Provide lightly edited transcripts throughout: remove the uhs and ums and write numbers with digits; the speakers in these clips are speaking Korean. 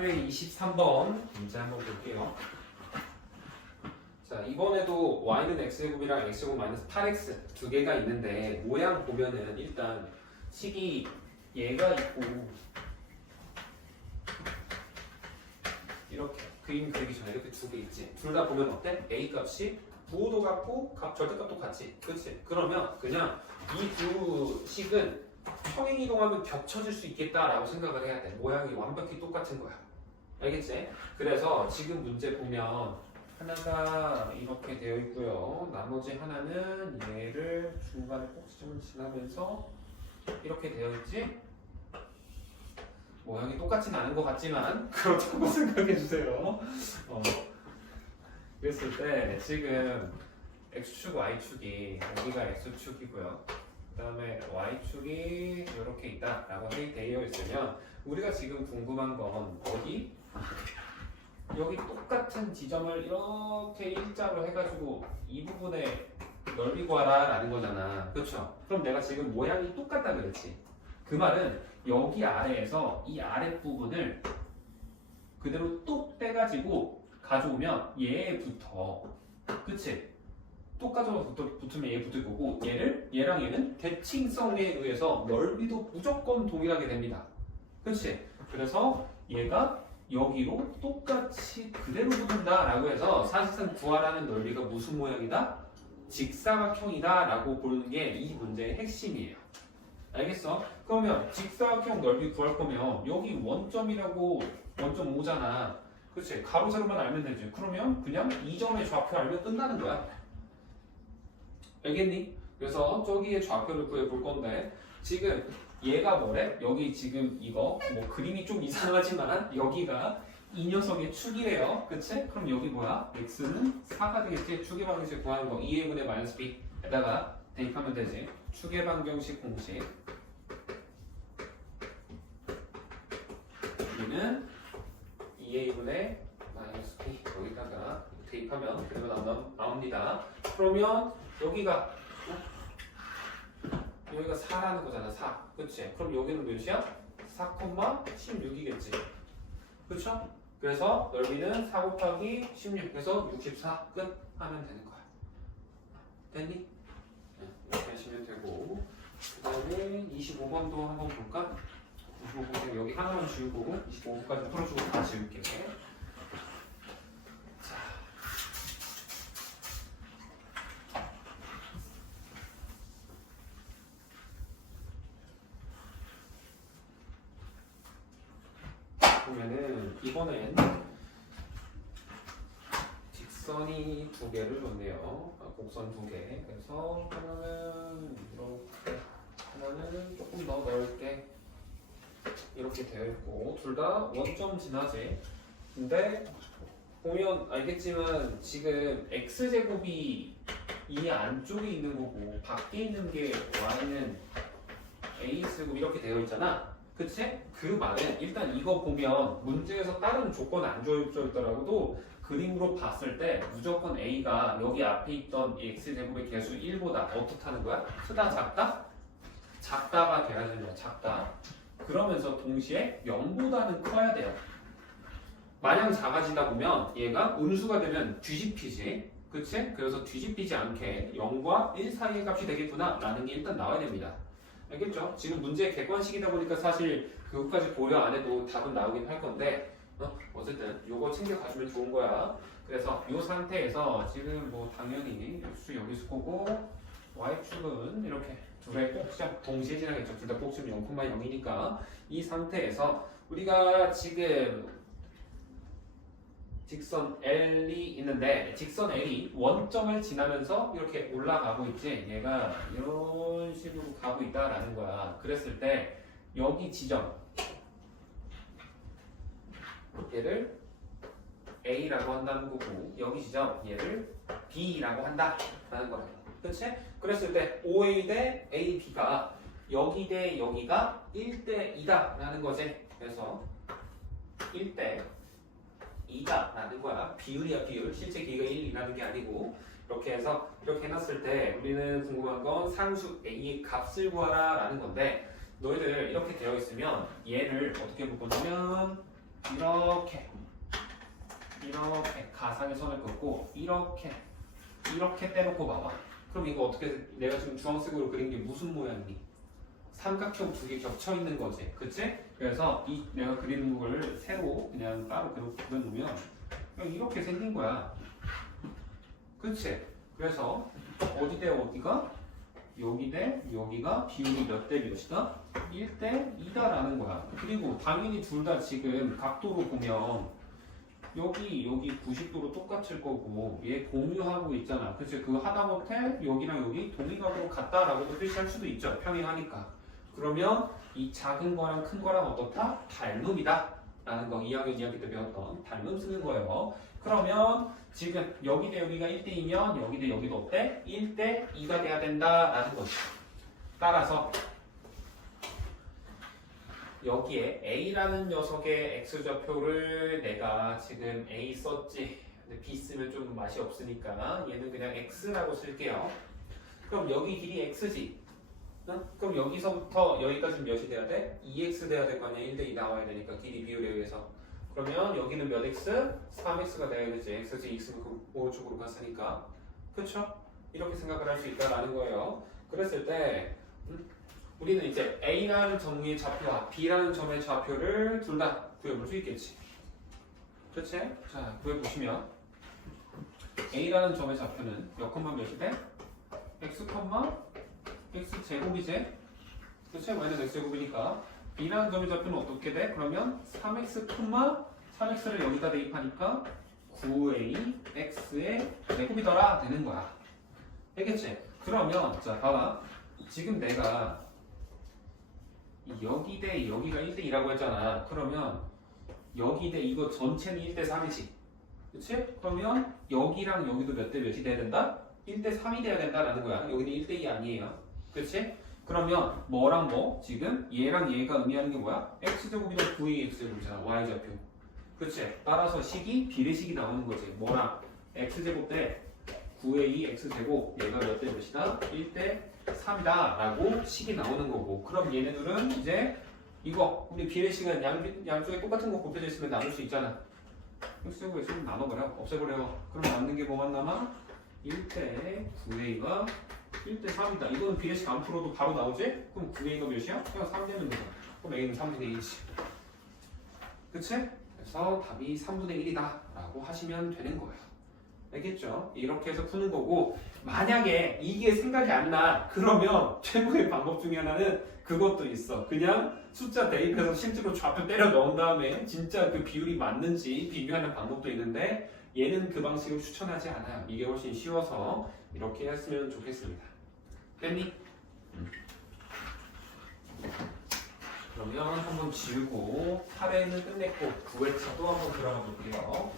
423번 문제 한번 볼게요. 자, 이번에도 y는 x제곱이랑 x제곱 마이너스 8x 두 개가 있는데 모양 보면은 일단 식이 얘가 있고 이렇게 그림 그리기 전에 이렇게 두 개 있지. 둘 다 보면 어때? a 값이 부호도 같고 절대값도 같지. 그치? 그러면 그냥 이 두 식은 평행이동하면 겹쳐질 수 있겠다라고 생각을 해야 돼. 모양이 완벽히 똑같은 거야. 알겠지? 그래서 지금 문제 보면 하나가 이렇게 되어 있고요. 나머지 하나는 얘를 중간에 꼭지점을 지나면서 이렇게 되어 있지? 모양이 똑같진 않은 것 같지만 그렇다고 생각해 주세요. 그랬을 때 지금 x축, y축이 여기가 x축이고요. 그 다음에 y축이 이렇게 있다라고 되어 있으면 우리가 지금 궁금한 건 어디? 여기 똑같은 지점을 이렇게 일자로 해가지고 이 부분에 넓이 구하라 라는 거잖아. 그렇죠? 그럼 내가 지금 모양이 똑같다 그랬지. 그 말은 여기 아래에서 이 아랫부분을 그대로 뚝 떼가지고 가져오면 얘에 붙어. 그치? 뚝 가져서 붙으면 얘에 붙을 거고 얘랑 얘는 대칭성에 의해서 넓이도 무조건 동일하게 됩니다. 그치? 그래서 얘가 여기로 똑같이 그대로 붙는다 라고 해서 사실상 구하라는 넓이가 무슨 모양이다? 직사각형이다 라고 보는 게 이 문제의 핵심이에요. 알겠어? 그러면 직사각형 넓이 구할 거면 여기 원점이라고 원점 5잖아. 그치? 가로 세로만 알면 되지. 그러면 그냥 이 점의 좌표 알면 끝나는 거야. 알겠니? 그래서 저기의 좌표를 구해볼 건데 지금 얘가 뭐래? 여기 지금 이거 뭐 그림이 좀 이상하지만 여기가 이 녀석의 축이래요. 그치? 그럼 여기 뭐야? x는 4가 되겠지? 축의 방정식 구하는 거 2a분의 마이너스 b에다가 대입하면 되지. 축의 방정식 공식 여기는 2a분의 마이너스 b 여기다가 대입하면 그대로 나옵니다. 그러면 여기가 4라는 거잖아. 4. 그치? 그럼 여기는 몇이야? 4,16이겠지. 그쵸? 그래서 넓이는 4 곱하기 16 해서 64 끝 하면 되는 거야. 됐니? 네, 이렇게 하시면 되고 그 다음에 25번도 한번 볼까? 25번 여기 하나만 지우고 25번까지 풀어주고 다 지울게. 보면은 이번엔 직선이 두 개를 줬네요. 곡선 두 개. 그래서 하나는 이렇게, 하나는 조금 더 넓게 이렇게 되어 있고 둘 다 원점 지나지. 근데 보면 알겠지만 지금 x제곱이 이 안쪽에 있는 거고 밖에 있는 게 y는 a제곱 이렇게 되어 있잖아. 그치? 그 말은 일단 이거 보면 문제에서 다른 조건 안 주어져 있더라고도 그림으로 봤을 때 무조건 a가 여기 앞에 있던 x제곱의 개수 1보다 어떻다는 거야? 크다 작다? 작다가 돼야 되는 거야. 작다. 그러면서 동시에 0보다는 커야 돼요. 마냥 작아지다 보면 얘가 음수가 되면 뒤집히지. 그치? 그래서 뒤집히지 않게 0과 1 사이의 값이 되겠구나 라는 게 일단 나와야 됩니다. 알겠죠? 지금 문제 객관식이다 보니까 사실 그것까지 고려 안 해도 답은 나오긴 할 건데 어쨌든 요거 챙겨가시면 좋은 거야. 그래서 이 상태에서 지금 뭐 당연히 x축 여기 있을 거고 y축은 이렇게 둘의 꼭지점 동시에 지나겠죠. 둘 다 꼭지점 0,0이니까 이 상태에서 우리가 지금 직선 L이 있는데 직선 L이 원점을 지나면서 이렇게 올라가고 있지. 얘가 이런 식으로 가고 있다라는 거야. 그랬을 때 여기 지점 얘를 A라고 한다는 거고 여기 지점 얘를 B라고 한다라는 거야. 그렇지? 그랬을 때 OA 대 AB가 여기 대 여기가 1대 2다라는 거지. 그래서 1대 2다 라는 거야. 비율이야 비율. 실제 길이가 1, 2라는 게 아니고 이렇게 해서 이렇게 해놨을 때 우리는 궁금한 건 상수 A의 값을 구하라 라는 건데 너희들 이렇게 되어 있으면 얘를 어떻게 볼 거냐면 이렇게 가상의 선을 긋고 이렇게 떼놓고 봐봐. 그럼 이거 어떻게 내가 지금 주황색으로 그린 게 무슨 모양이니? 삼각형 두 개 겹쳐 있는 거지, 그치? 그래서 이 내가 그리는 걸 새로 그냥 따로 그려놓으면 그냥 이렇게 생긴 거야, 그치? 그래서 어디 대 어디가? 여기 대 여기가 비율이 몇 대 몇이다? 1대 2다라는 거야. 그리고 당연히 둘 다 지금 각도로 보면 여기 90도로 똑같을 거고 얘 공유하고 있잖아, 그치? 그거 하다못해 여기랑 여기 동의각으로 같다라고도 표시할 수도 있죠, 평행하니까. 그러면 이 작은 거랑 큰 거랑 어떻다? 닮음이다 라는 거 2학년 2학기 때 배웠던 닮음 쓰는 거예요. 그러면 지금 여기 대 여기가 1대2면 여기 대 여기도 어때? 1대2가 돼야 된다 라는 거죠. 따라서 여기에 A라는 녀석의 X좌표를 내가 지금 A 썼지. 근데 B 쓰면 좀 맛이 없으니까 얘는 그냥 X라고 쓸게요. 그럼 여기 길이 X지. 응? 그럼 여기서부터 여기까지 몇이 돼야 돼? 2X 돼야 될 거 아니야. 1대2 나와야 되니까 길이 비율에 의해서. 그러면 여기는 몇 X? 3X가 돼야 되지. X지 X는 그 오른쪽으로 갔으니까. 그쵸? 이렇게 생각을 할 수 있다라는 거예요. 그랬을 때 우리는 이제 A라는 점의 좌표와 B라는 점의 좌표를 둘 다 구해볼 수 있겠지. 그렇지? 자, 구해보시면 A라는 점의 좌표는 몇 콤마 몇이 돼? X 콤마 X 제곱이지? 그렇지? Y는 X 제곱이니까 B라는 점의 좌표는 어떻게 돼? 그러면 3X 콤마 3X를 여기다 대입하니까 9AX의 제곱이더라 되는 거야. 알겠지? 그러면 자 봐봐. 지금 내가 여기 대 여기가 1대2라고 했잖아. 그러면 여기 대 이거 전체는 1대3이지. 그치? 그러면 여기랑 여기도 몇 대 몇이 돼야 된다? 1대3이 돼야 된다라는 거야. 여기는 1대2 아니에요. 그치? 그러면 뭐랑 뭐? 지금 얘랑 얘가 의미하는 게 뭐야? x제곱이랑 9ax제곱이잖아. y좌표. 그치? 따라서 식이 비례식이 나오는 거지. 뭐랑? x제곱 대 9ax제곱 얘가 몇 대 몇이다? 1대3이다 라고 식이 나오는 거고. 그럼 얘네들은 이제 이거 우리 비례식은 양쪽에 똑같은 거 곱해져 있으면 나눌 수 있잖아. x제곱 x제곱 나눠버려. 없애버려. 그럼 남는 게 뭐만 남아? 1대 9a가 1대3이다. 이거는 비례식 안 풀어도 바로 나오지? 그럼 9a가 몇이야? 그냥 3 되면 되잖아. 그럼 a는 3분의 1이지. 그치? 그래서 답이 3분의 1이다 라고 하시면 되는 거예요. 알겠죠? 이렇게 해서 푸는 거고, 만약에 이게 생각이 안 나, 그러면 최고의 방법 중에 하나는 그것도 있어. 그냥 숫자 대입해서 실제로 좌표 때려 넣은 다음에 진짜 그 비율이 맞는지 비교하는 방법도 있는데 얘는 그 방식을 추천하지 않아요. 이게 훨씬 쉬워서 이렇게 했으면 좋겠습니다. 됐니? 그러면 한번 지우고 8회는 끝냈고 9회차도 한번 들어가 볼게요.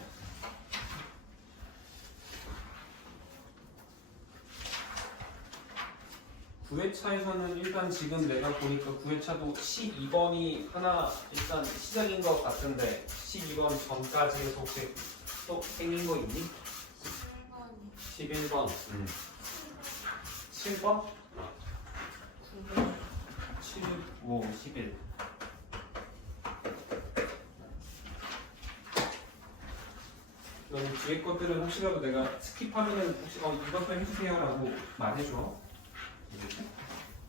9회차에서는 일단 지금 내가 보니까 9회차도 12번이 하나 일단 시작인 것 같은데 12번 전까지 혹시 또 생긴 거 있니? 11번 7번? 7, 5, 11 그럼 뒤에 것들은 혹시라도 내가 스킵하면은 혹시 이것도 해주세요 라고 말해줘.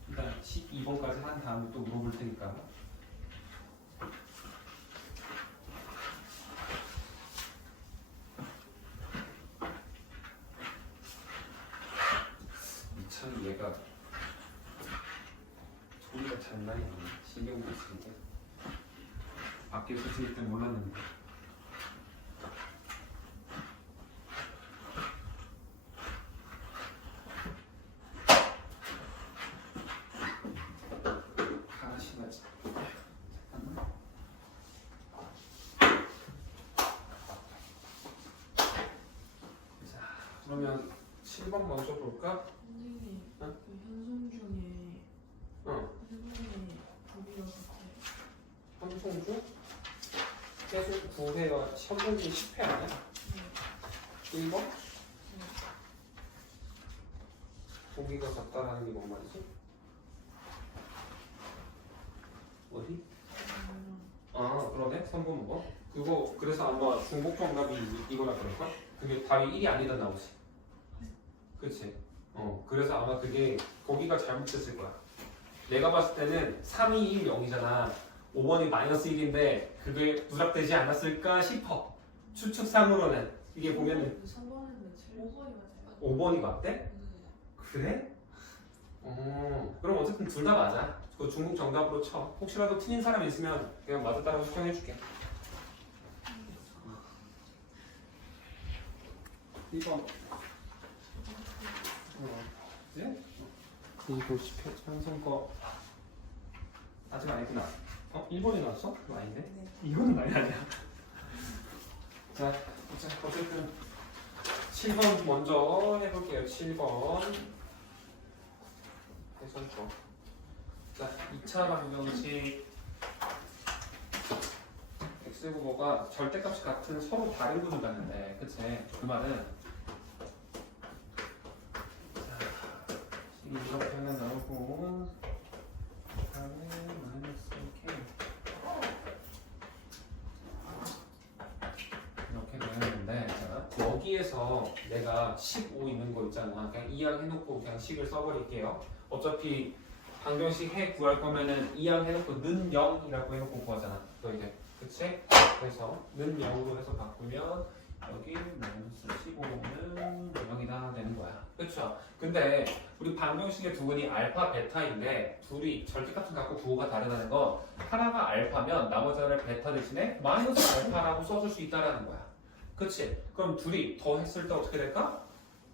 일단 12번까지 한 다음에 또 물어볼 테니까. 참 얘가 소리가 장난이 아니야. 신경 못 쓰는데 밖에서 쓸 때 몰랐는데. 그러면 7번 먼저 볼까? 선생님, 응? 그 현송 중에 해본이 답이라 같아요. 현송주? 계속 9회가 현송주 10회 아니야? 네. 1번? 보기가 같다라는 게 뭔 말이지? 어디? 아 그러네. 3번 먹어. 그거 그래서 아마 중복 정답이 이거라 그럴걸? 그게 답이 1이 아니다 나오지. 그치? 그래서 아마 그게 거기가 잘못됐을 거야. 내가 봤을 때는 3, 2, 1, 0이잖아. 5번이 마이너스 1인데 그게 누락되지 않았을까 싶어. 추측상으로는 이게 보면은 3번은 제일 5번이 맞아요. 5번이 맞대? 그래? 그럼 어쨌든 둘 다 맞아. 그 중복 정답으로 쳐. 혹시라도 틀린 사람 있으면 그냥 맞았다고 수정해줄게. 2번. 네? 이거 10회 찬성 거 아직 아니구나. 1번이 나왔어? 그거 아닌데? 네. 이거는 아니야. 자, 어쨌든 7번 먼저 해볼게요. 7번. 해선초. 자, 2차 방정식 x국어가 절대값이 같은 서로 다른 구조를 갖는데, 그치? 그 말은 자, 식이 이렇게 하나 나오고 다음에 마이너스 k 이렇게 나오는데, 자, 여기에서 내가 15 있는 거 있잖아. 그냥 이항해놓고 그냥 식을 써버릴게요. 어차피 방정식 해 구할 거면은 이항 해놓고 는 0이라고 해놓고 구하잖아. 또 이제 그치? 그래서 는 0으로 해서 바꾸면 여기 마이너스 15는 0이다 되는 거야. 그쵸? 근데 우리 방정식의 두 근이 알파, 베타인데 둘이 절대값을 갖고 구호가 다르다는 건 하나가 알파면 나머지 하나를 베타 대신에 마이너스 알파라고 써줄 수 있다라는 거야. 그치? 그럼 둘이 더 했을 때 어떻게 될까?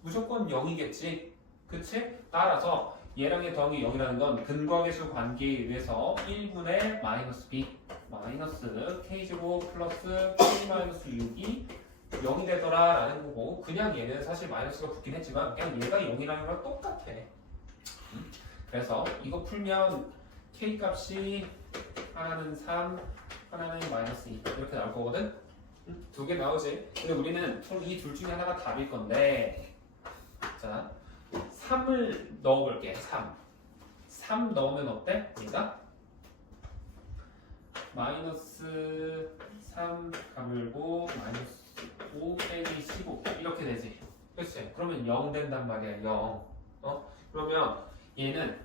무조건 0이겠지. 그치? 따라서 얘랑의 더하기 0이라는 건 근거계수 관계에 의해서 1분의 마이너스 b 마이너스 k제곱 플러스 k 마이너스 6이 0이 되더라 라는 거고, 그냥 얘는 사실 마이너스가 붙긴 했지만 그냥 얘가 0이라는 거랑 똑같아. 그래서 이거 풀면 k 값이 하나는 3 하나는 마이너스 2 이렇게 나올 거거든. 두 개 나오지. 근데 우리는 이 둘 중에 하나가 답일 건데, 자 3을 넣어볼게. 3 넣으면 어때? 얘가 마이너스 3 가물고 마이너스 5 빼기 15 이렇게 되지. 그치? 그러면 0 된단 말이야. 0. 그러면 얘는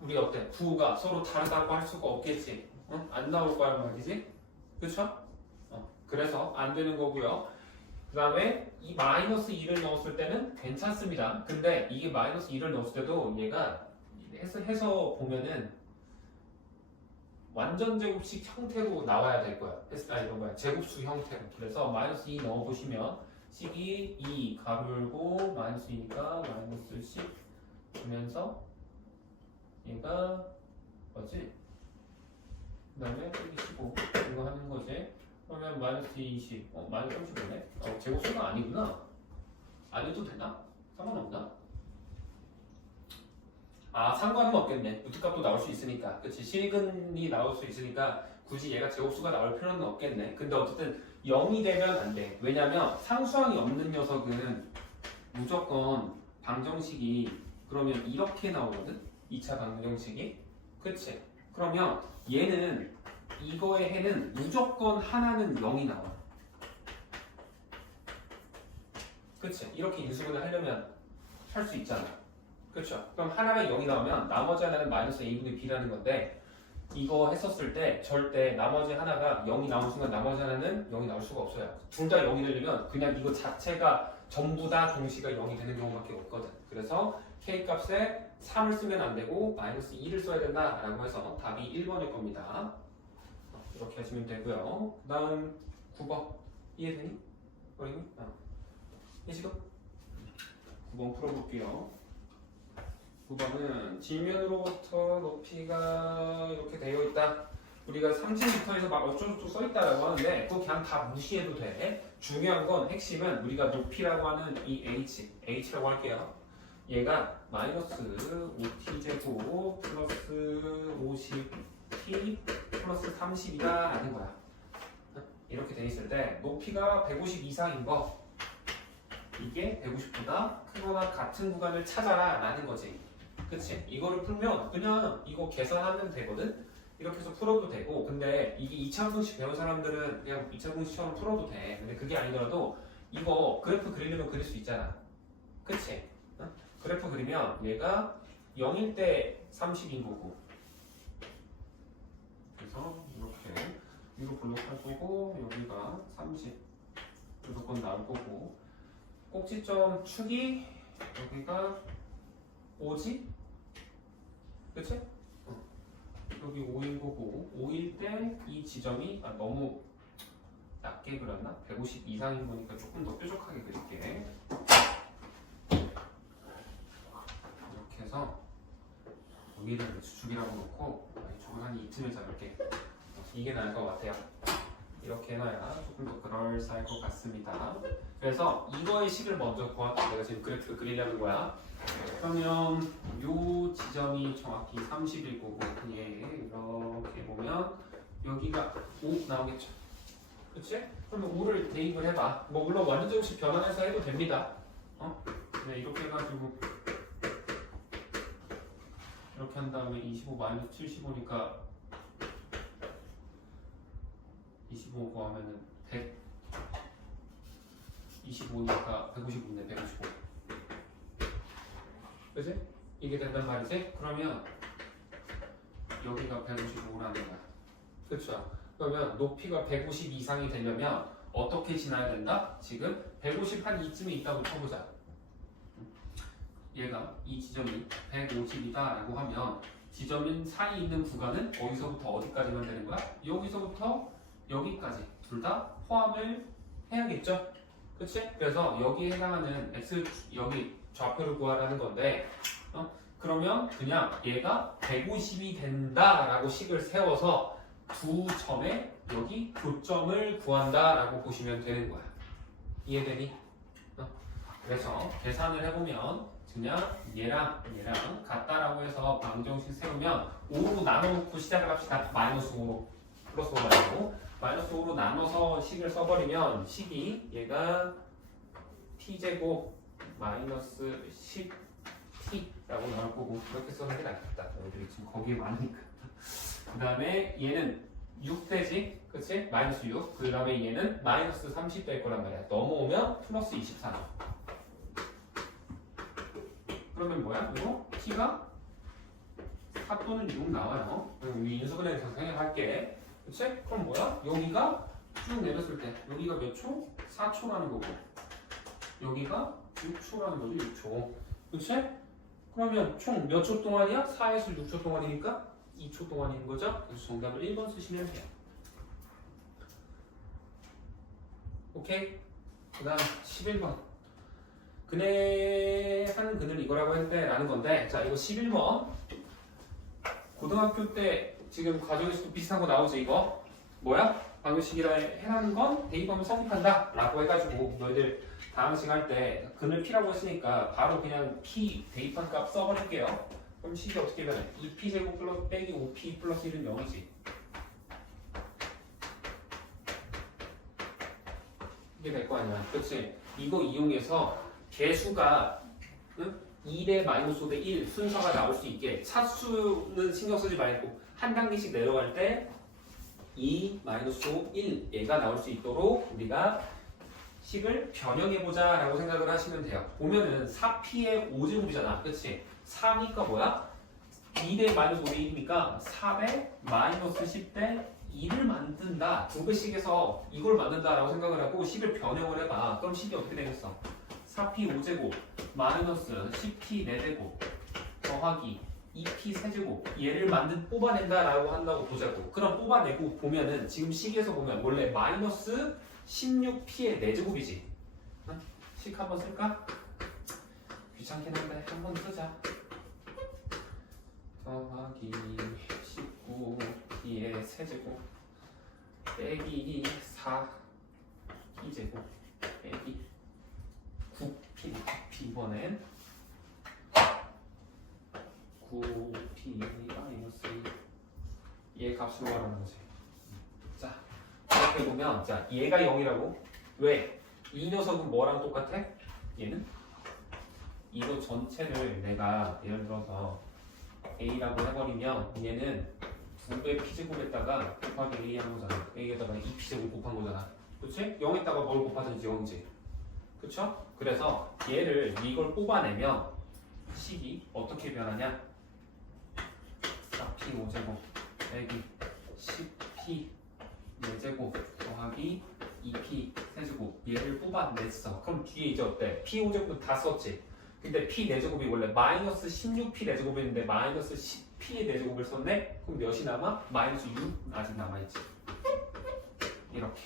우리 어때? 구가 서로 다르다고 할 수가 없겠지. 안 나올 거란 말이지. 그쵸? 그래서 안 되는 거고요. 그 다음에 이 마이너스 2를 넣었을 때는 괜찮습니다. 근데 이게 마이너스 2를 넣었을 때도 얘가 해서 보면은 완전 제곱식 형태로 나와야 될 거야. 이런 거야. 제곱수 형태로. 그래서 마이너스 2 넣어보시면 식이 2 가로 마이너스 2니까 마이너스 10 주면서 얘가 뭐지? 그 다음에 여기 15 이거 하는 거지. 그러면 마이너스 20 마이너스 35네? 제곱수가 아니구나. 안 해도 되나? 상관없나? 상관은 없겠네. 루트값도 나올 수 있으니까. 그치? 실근이 나올 수 있으니까 굳이 얘가 제곱수가 나올 필요는 없겠네. 근데 어쨌든 0이 되면 안 돼. 왜냐면 상수항이 없는 녀석은 무조건 방정식이 그러면 이렇게 나오거든? 2차 방정식이. 그치? 그러면 얘는 이거의 해는 무조건 하나는 0이 나와. 그치? 이렇게 인수분해 하려면 할 수 있잖아. 그렇죠. 그럼 하나가 0이 나오면 나머지 하나는 마이너스 a분의 b라는 건데, 이거 했었을 때 절대 나머지 하나가 0이 나오는 순간 나머지 하나는 0이 나올 수가 없어요. 둘 다 0이 되려면 그냥 이거 자체가 전부 다 동시가 0이 되는 경우밖에 없거든. 그래서 k 값에 3을 쓰면 안 되고 마이너스 2를 써야 된다라고 해서 답이 1번일 겁니다. 이렇게 하시면 되고요. 그 다음 9번 이해되니? 어린이? 이시도 9번 풀어볼게요. 9번은 뒷면으로부터 높이가 이렇게 되어 있다. 우리가 30m에서 막 어쩌고저쩌고 써있다라고 하는데 그거 그냥 다 무시해도 돼. 중요한 건 핵심은 우리가 높이라고 하는 이 h라고 할게요. 얘가 마이너스 5t제곱 플러스 50t 플러스 30이다 라는 거야. 이렇게 돼 있을 때 높이가 150 이상인 거, 이게 150보다 크거나 같은 구간을 찾아라 라는 거지. 그치? 이거를 풀면 그냥 이거 계산하면 되거든? 이렇게 해서 풀어도 되고, 근데 이게 2차 분식 배운 사람들은 그냥 2차 분식처럼 풀어도 돼. 근데 그게 아니더라도 이거 그래프 그리려면 그릴 수 있잖아. 그치? 어? 그래프 그리면 얘가 0일 때 30인 거고, 그래서 이렇게 위로 블록할 거고, 여기가 30 무조건 나올 거고, 꼭지점 축이 여기가 5지? 그치? 여기 5인 거고, 5일 때 이 지점이 너무 낮게 그렸나? 150 이상인 거니까 조금 더 뾰족하게 그릴게. 이렇게 해서 여기를 주축이라고 놓고 이쪽을 한 이쯤을 잡을게. 이게 나을 것 같아요. 이렇게 해놔야 조금 더 그럴싸할 것 같습니다. 그래서 이거의 식을 먼저 구할게. 내가 지금 그래프를 그리려는 거야. 그러면 요 지점이 정확히 30일 거고, 예, 이렇게 보면 여기가 5 나오겠죠. 그치? 그러면 5를 대입을 해봐. 뭐 물론 완전 조금씩 변환해서 해도 됩니다. 네, 이렇게 해가지고 이렇게 한 다음에 25 마이너스 75니까 25 구하면은 100 25니까 155네. 155. 그치? 이게 된단 말이지? 그러면 여기가 155라는 거야. 그쵸? 그러면 높이가 150 이상이 되려면 어떻게 지나야 된다? 지금 150 한 이쯤에 있다고 쳐보자. 얘가 이 지점이 150이다 라고 하면 지점인 사이에 있는 구간은 어디서부터 어디까지만 되는 거야? 여기서부터 여기까지 둘 다 포함을 해야겠죠? 그치? 그래서 여기에 해당하는 x 여기 좌표를 구하라는 건데, 그러면 그냥 얘가 150이 된다라고 식을 세워서 두 점에 여기 교점을 구한다라고 보시면 되는 거야. 이해되니? 그래서 계산을 해보면 그냥 얘랑 같다라고 해서 방정식 세우면 5로 나눠놓고 시작을 합시다. 마이너스 5로 플러스 5가 되고, 마이너스 5로 나눠서 식을 써버리면 식이 얘가 t제곱 마이너스 10t라고 나올 거고, 그렇게 써는 게 낫겠다. 너희들이 지금 거기에 많으니까. 그 다음에 얘는 6되지? 그치? 마이너스 6. 그 다음에 얘는 마이너스 30 될 거란 말이야. 넘어오면 플러스 24 나와. 그러면 뭐야? 이거 t가 4 또는 6 나와요. 우리 인수분해에서 생각할게. 그치? 그럼 뭐야? 여기가 쭉 내렸을 때 여기가 몇 초? 4초라는 거고, 여기가 6초라는 거지. 6초. 그치? 그러면 총 몇 초 동안이야? 4에서 6초 동안이니까 2초 동안인 거죠? 그래서 정답을 1번 쓰시면 돼요. 오케이? 그 다음 11번. 그네 한 그는 이거라고 했는데 라는 건데, 자, 이거 11번. 고등학교 때 지금 과정에서도 비슷한 거 나오지, 이거? 뭐야? 방정식이라 해라는 건 대입하면 성립한다 라고 해가지고 너희들 다항식 할 때 근을 p라고 했으니까 바로 그냥 p 대입한 값 써버릴게요. 그럼 식이 어떻게 변해? 2p제곱 플러스 빼기 5p 플러스 1은 0이지. 이게 될 거 아니야. 그치? 이거 이용해서 개수가 2대 마이너스 5대 1 순서가 나올 수 있게, 차수는 신경 쓰지 말고 한 단계씩 내려갈 때 2 마이너스 5 1 얘가 나올 수 있도록 우리가 식을 변형해보자 라고 생각을 하시면 돼요. 보면은 4p의 5제곱이잖아. 그치? 4니까 뭐야? 2대 마이너스 5대 1이니까 4대 마이너스 10대 2를 만든다. 두 배씩해서 이걸 만든다라고 생각을 하고 식을 변형을 해봐. 그럼 식이 어떻게 되겠어? 4p 5제곱 마이너스 10p 4제곱 더하기 2p 세제곱, 얘를 뽑아낸다라고 한다고 보자고. 그럼 뽑아내고 보면은 지금 식에서 보면 원래 마이너스 16p의 4제곱이지. 응? 식 한번 쓸까? 귀찮긴 한데 한번 쓰자. 더하기 19p의 세제곱 빼기 4p제곱 빼기 9p 이번엔 9p 마이너스 2 얘 값으로 말하는 거지. 자, 이렇게 보면, 자, 얘가 0이라고. 왜? 이 녀석은 뭐랑 똑같아? 얘는 이거 전체를 내가 예를 들어서 a라고 해버리면 얘는 2배 p제곱에다가 곱하기 a 한 거잖아. a에다가 2p제곱 곱한 거잖아. 그치? 0에다가 뭘 곱하든지 0이지. 그쵸? 그래서 얘를 이걸 뽑아내면 식이 어떻게 변하냐? 4p 5제곱 빼기 10p 4제곱 더하기 2p 세제곱 얘를 뽑아냈어. 그럼 뒤에 이제 어때? p 5제곱은 다 썼지. 근데 p 4제곱이 원래 마이너스 16p 4제곱이었는데 마이너스 10p 4제곱을 썼네? 그럼 몇이 남아? 마이너스 6 아직 남아있지. 이렇게.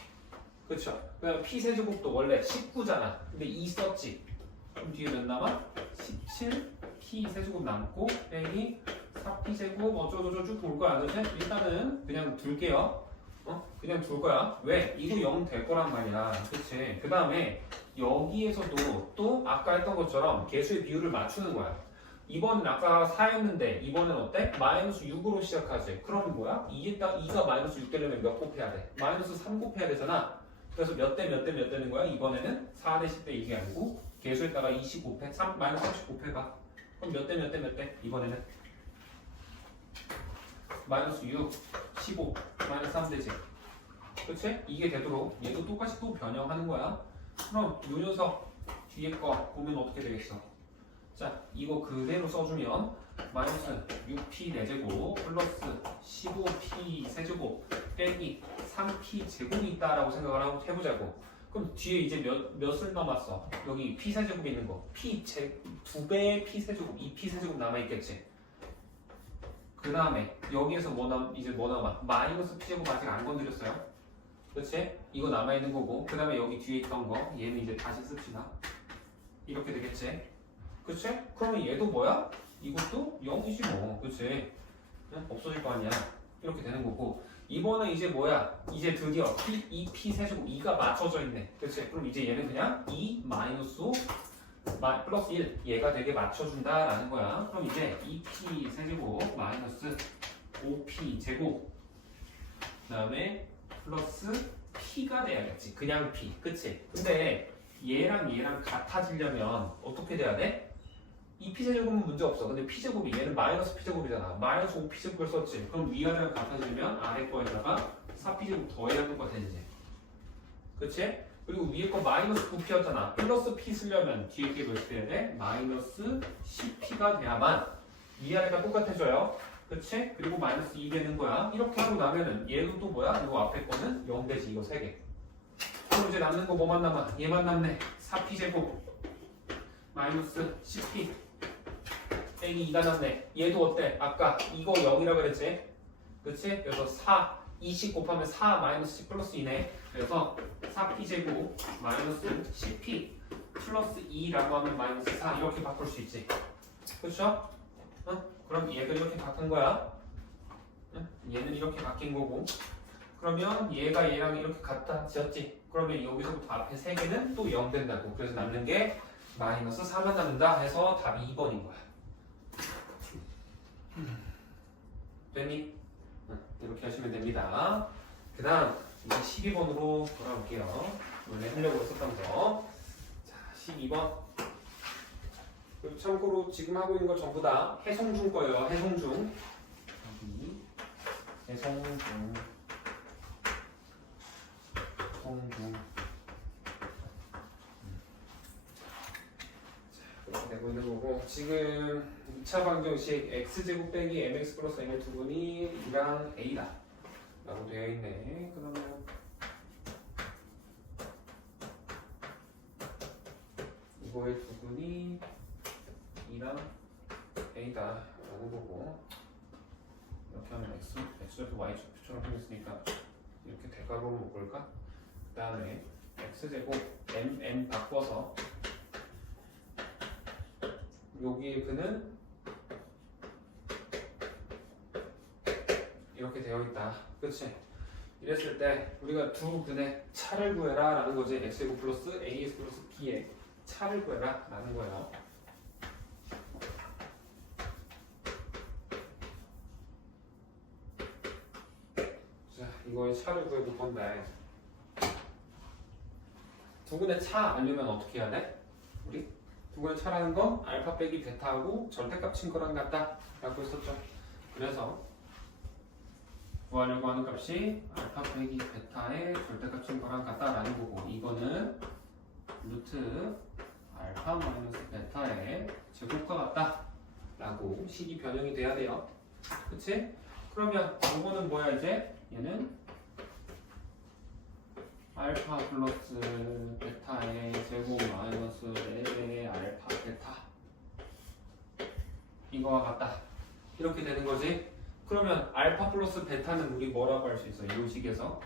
그쵸? 그다음 p 세제곱도 원래 19잖아. 근데 2 썼지. 그럼 뒤에 몇 남아? 17 p 세제곱 남고 빼기 4p 제곱 어쩌고저쩌고 쭉 돌 거야. 그치? 일단은 그냥 둘게요. 그냥 둘 거야. 왜? 이거 0 될 거란 말이야. 그치? 그 다음에 여기에서도 또 아까 했던 것처럼 개수의 비율을 맞추는 거야. 이번은 아까 4였는데 이번엔 어때? 마이너스 6으로 시작하지. 그러면 뭐야? 2가 마이너스 6 되려면 몇 곱해야 돼? 마이너스 3 곱해야 되잖아. 그래서 몇 대 몇 대 몇 되는 거야? 이번에는 4 대 10대 이게 아니고 개수에다가 20 곱해. 마이너스 30 곱해봐. 그럼 몇 대 몇 대 몇 대? 이번에는 마이너스 6, 15, 마이너스 3 되지. 그치? 이게 되도록 얘도 똑같이 또 변형하는 거야. 그럼 요 녀석 뒤에 거 보면 어떻게 되겠어? 자, 이거 그대로 써주면 마이너스 6p 4제곱 플러스 15p 세제곱 빼기 3p 제곱이 있다라고 생각을 하고 해보자고. 그럼 뒤에 이제 몇을 남았어? 여기 p 세제곱이 있는 거. 2배의 p 세제곱, 2p 세제곱 남아있겠지. 그 다음에 여기에서 이제 뭐 남아? 마이너스 p제곱 아직 안 건드렸어요. 그치? 이거 남아있는 거고 그 다음에 여기 뒤에 있던 거 얘는 이제 다시 씁시다. 이렇게 되겠지? 그치? 그러면 얘도 뭐야? 이것도 0이지 뭐. 그치? 없어질 거 아니야. 이렇게 되는 거고 이번은 이제 뭐야? 이제 드디어 2p 세제곱 2가 맞춰져 있네. 그치? 그럼 이제 얘는 그냥 2 마이너스 플러스 1 얘가 되게 맞춰준다라는 거야. 그럼 이제 2p 세제곱 마이너스 5p 제곱 그 다음에 플러스 p가 돼야겠지. 그냥 p. 그치? 근데 얘랑 같아지려면 어떻게 돼야 돼? 이 p제곱은 문제 없어. 근데 p제곱이 얘는 마이너스 p제곱이잖아. 마이너스 5p제곱을 썼지. 그럼 위아래가 같아지면 아래 거에다가 4p제곱 더해야 할 거 되지. 그치? 그리고 위에 거 마이너스 9p였잖아. 플러스 p 쓰려면 뒤에 게 몇 돼야 돼? 마이너스 10p가 돼야만 위아래가 똑같아져요. 그치? 그리고 마이너스 2 되는 거야. 이렇게 하고 나면은 얘도 또 뭐야? 이거 앞에 거는 0 되지. 이거 3개. 그럼 이제 남는 거 뭐만 남아? 얘만 남네. 4p 제곱 마이너스 10p 빼기 2가 남네. 얘도 어때? 아까 이거 0이라 그랬지? 그치? 그래서 20 곱하면 4 마이너스 10 플러스 2네. 그래서 4p 제곱 마이너스 10p 플러스 2라고 하면 마이너스 4 이렇게 바꿀 수 있지. 그쵸? 그럼 얘가 이렇게 바꾼 거야. 얘는 이렇게 바뀐 거고. 그러면 얘가 얘랑 이렇게 같아졌지. 그러면 여기서부터 앞에 3개는 또 0 된다고. 그래서 남는 게 마이너스 4만 남는다 해서 답이 2번인 거야. 됐니? 이렇게 하시면 됩니다. 그 다음 이제 12번으로 돌아올게요. 원래 하려고 했었던 거. 자, 12번. 그리고 참고로 지금 하고 있는 거 전부 다 해성중 거예요. 해성중. 여기 해성중. 성중. 자, 그렇게 되고 있는 거고 지금 2차 방정식 x제곱 빼기 mx 플러스 m의 두분이 2랑 a다 라고 되어 있네. 그러면 이거의 두분이 2랑 a다 라는 거고 이렇게 하면 x좌표 y좌표처럼 생겼으니까 이렇게 대괄호로 묶을까? 그 다음에 x제곱 m 바꿔서 여기에 그는 이렇게 되어 있다. 그치? 이랬을 때 우리가 두 근의 차를 구해라 라는 거지. x제곱 플러스 as 플러스 b의 차를 구해라 라는 거예요. 자, 이거의 차를 구해볼 건데 두 근의 차 알려면 어떻게 해야 돼? 우리? 두 근의 차라는 건 알파 빼기 베타하고 절대값 친 거랑 같다 라고 했었죠. 그래서 구하려고 하는 값이 알파 빼기 베타의 절대값인 거랑 같다라는 거고 이거는 루트 알파 마이너스 베타의 제곱과 같다 라고 식이 변형이 돼야 돼요. 그치? 그러면 이거는 뭐야 이제? 얘는 알파 플러스 베타의 제곱 마이너스 4배의 알파 베타 이거와 같다 이렇게 되는 거지. 그러면 알파 플러스 베타는 우리 뭐라고 할 수 있어? 이 식에서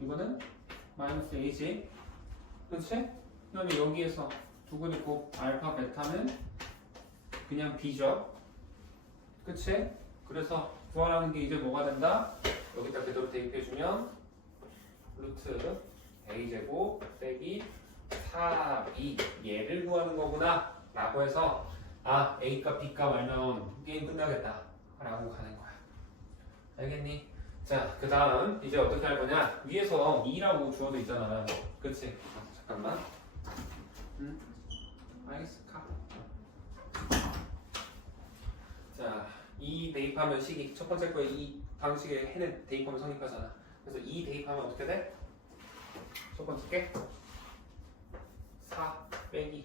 이거는 마이너스 a지 그렇지? 그 다음에 여기에서 두근 있고 알파 베타는 그냥 b죠 그치? 그래서 구하라는 게 이제 뭐가 된다? 여기다 그대로 대입해주면 루트 a제곱 빼기 4b 얘를 구하는 거구나 라고 해서 아 a값 b값 알면 게임 끝나겠다 라고 가는 거야. 알겠니? 자 그 다음 이제 어떻게 할 거냐 위에서 2라고 주어져 있잖아 그치? 잠깐만 알겠어 가. 자 2 대입하면 식이 첫 번째 거에 이 방식의 해는 대입하면 성립하잖아. 그래서 2 대입하면 어떻게 돼? 첫 번째 게 4 빼기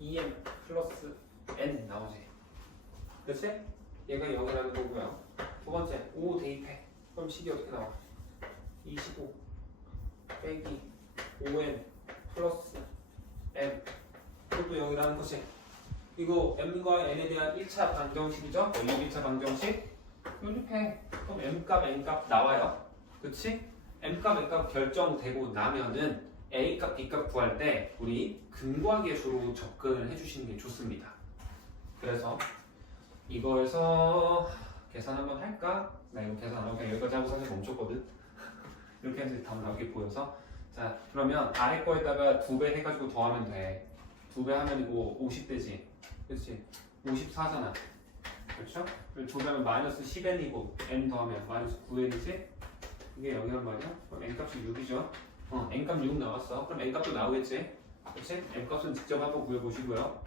2m 플러스 n 나오지. 그치? 얘가 0이라는 거고요. 두 번째 5 대입해. 그럼 식이 어떻게 나와? 25 빼기 5n 플러스 m 그것도 0이라는 것이 이거 m과 n에 대한 1차 방정식이죠? 원리 1차 방정식 연립해. 그럼 m값 n값 나와요. 그치? m값 n값 결정되고 나면은 a값 b값 구할 때 우리 근과 계수로 접근을 해주시는 게 좋습니다. 그래서 이거에서 계산 한번 할까? 나 이거 계산 안 하고 그냥 여기까지 하고 사실 멈췄거든. 이렇게 해서 답 나오게 보여서 자 그러면 아래 거에다가 2배 해가지고 더하면 돼. 2배 하면 이거 50되지. 그렇지? 54잖아. 그렇죠? 그리고 2배면 마이너스 10n이고 n 더하면 마이너스 9n이지? 이게 0이란 말이야? 그럼 n값이 6이죠? n값 6 나왔어. 그럼 n값도 나오겠지? 그렇지? n값은 직접 한번 구해보시고요.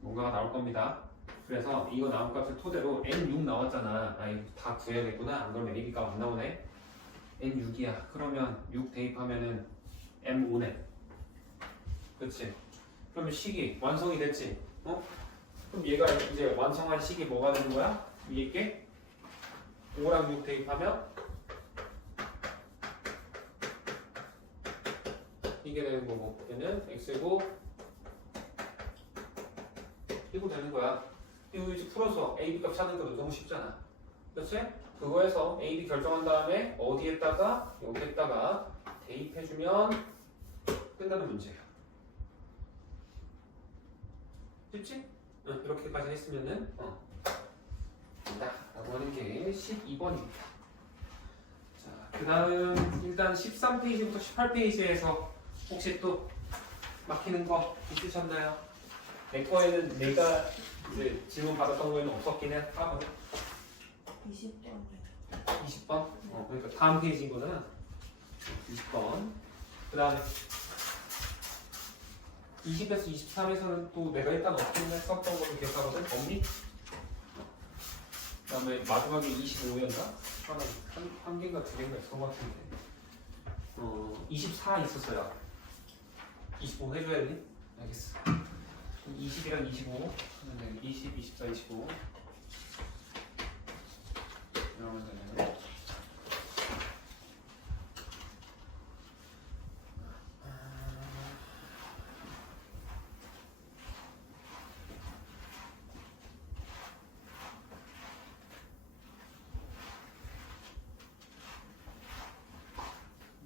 뭔가가 나올 겁니다. 그래서 이거 나온 값을 토대로 n6 나왔잖아. 아 이거 다 구해야겠구나. 안 그러면 a, b값 안 나오네. n6이야. 그러면 6 대입하면은 m5네. 그렇지? 그러면 식이 완성이 됐지? 그럼 얘가 이제 완성한 식이 뭐가 되는 거야? 위에 게 5랑 6 대입하면 이게 되는 거고 얘는 x고 이거 되는 거야. 이거 이제 풀어서 a, b 값 찾는 것도 너무 쉽잖아. 그렇지? 그거에서 a, b 결정한 다음에 어디에다가 여기에다가 대입해주면 끝나는 문제야. 쉽지? 이렇게까지 했으면은 된다 라고 하는 게 12번입니다. 자, 그 다음 일단 13페이지부터 18페이지에서 혹시 또 막히는 거 있으셨나요? 내 거에는 내가 이제 질문 받았던 거에는 없었긴 하거든. 20번. 20번? 그러니까 다음 페이지인 거잖아. 20번. 그 다음에 20에서 23에서는 또 내가 일단 어떻게 했었던 걸로 기억하거든? 없니? 그 다음에 마지막에 25였나? 한 개인가 두 개인가 있었던 것 같은데 24 있었어요. 25 해줘야 되니? 알겠어. 20이랑 25 하면 되네. 20, 24, 25 이러면 되네.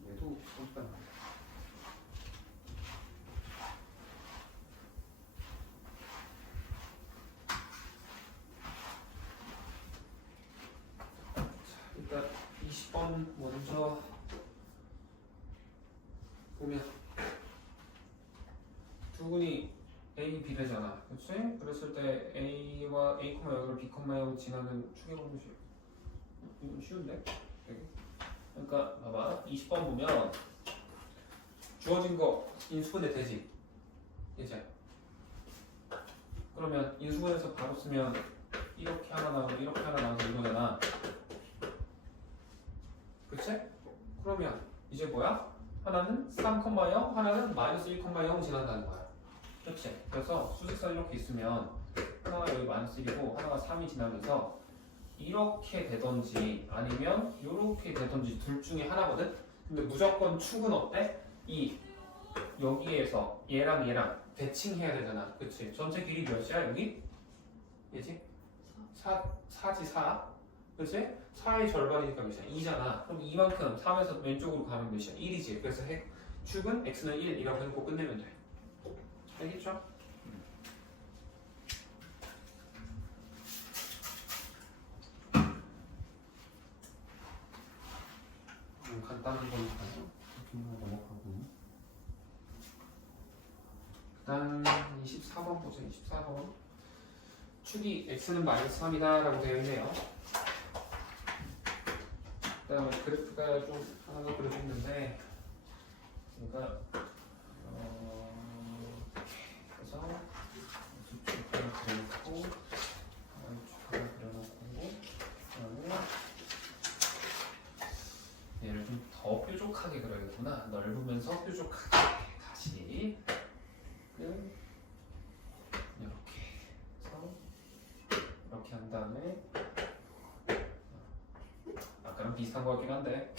얘도 잠깐 일단 20번 먼저 보면 두근이 A, B래잖아. 그치? 그랬을 때 A와 A, 여기를 B, 여기로 지나는 축의 방식 이건 쉬운데? 되게. 그러니까 봐봐 20번 보면 주어진 거 인수분해 되지? 이제 그러면 인수분해서 바로 쓰면 이렇게 하나 나오고 이렇게 하나 나와서 이거잖아. 그치? 그러면 이제 뭐야? 하나는 3,0 하나는 마이너스 1,0 지난다는 거야. 그치? 그래서 수직선 이렇게 있으면 하나가 여기 마이너스 1이고 하나가 3이 지나면서 이렇게 되던지 아니면 이렇게 되던지 둘 중에 하나거든? 근데 무조건 축은 어때? 이 여기에서 얘랑 얘랑 대칭해야 되잖아. 그치? 전체 길이 몇이야 여기? 얘지? 4지 4. 그치? 4의 절반이니까 몇이야? 2잖아. 그럼 이만큼 3에서 왼쪽으로 가면 몇이야? 1이지. 그래서 축은 x는 1이라고 해놓고 끝내면 돼. 알겠죠? 간단한 건 넘어가고. 일단 24번 보자. 24번. 축이 x는 마이너스 3이다 라고 되어 있네요. 그 다음에 그래프가 좀 하나 더 그려져 있는데 그러니까 그래서 이쪽 하나 그려놓고 이쪽 하나 그려놓고 그다음에 얘를 좀 더 뾰족하게 그려야겠구나. 넓으면서 뾰족하게 다시 이렇게 해서 이렇게 한 다음에 아까랑 비슷한 것 같긴 한데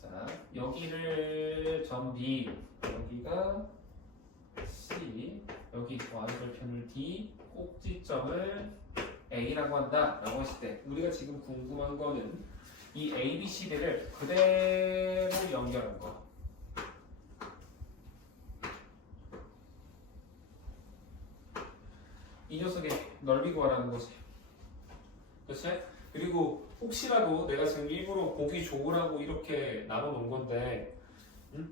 자 여기를 점 B 여기가 C 여기 y절편을 D 꼭지점을 A라고 한다 라고 했을 때 우리가 지금 궁금한 거는 이 A, B, C, D를 그대로 연결한 거. 이 녀석의 넓이 구하라는 거지. 그치? 그리고 혹시라도 내가 지금 일부러 보기 좋으라고 이렇게 나눠 놓은 건데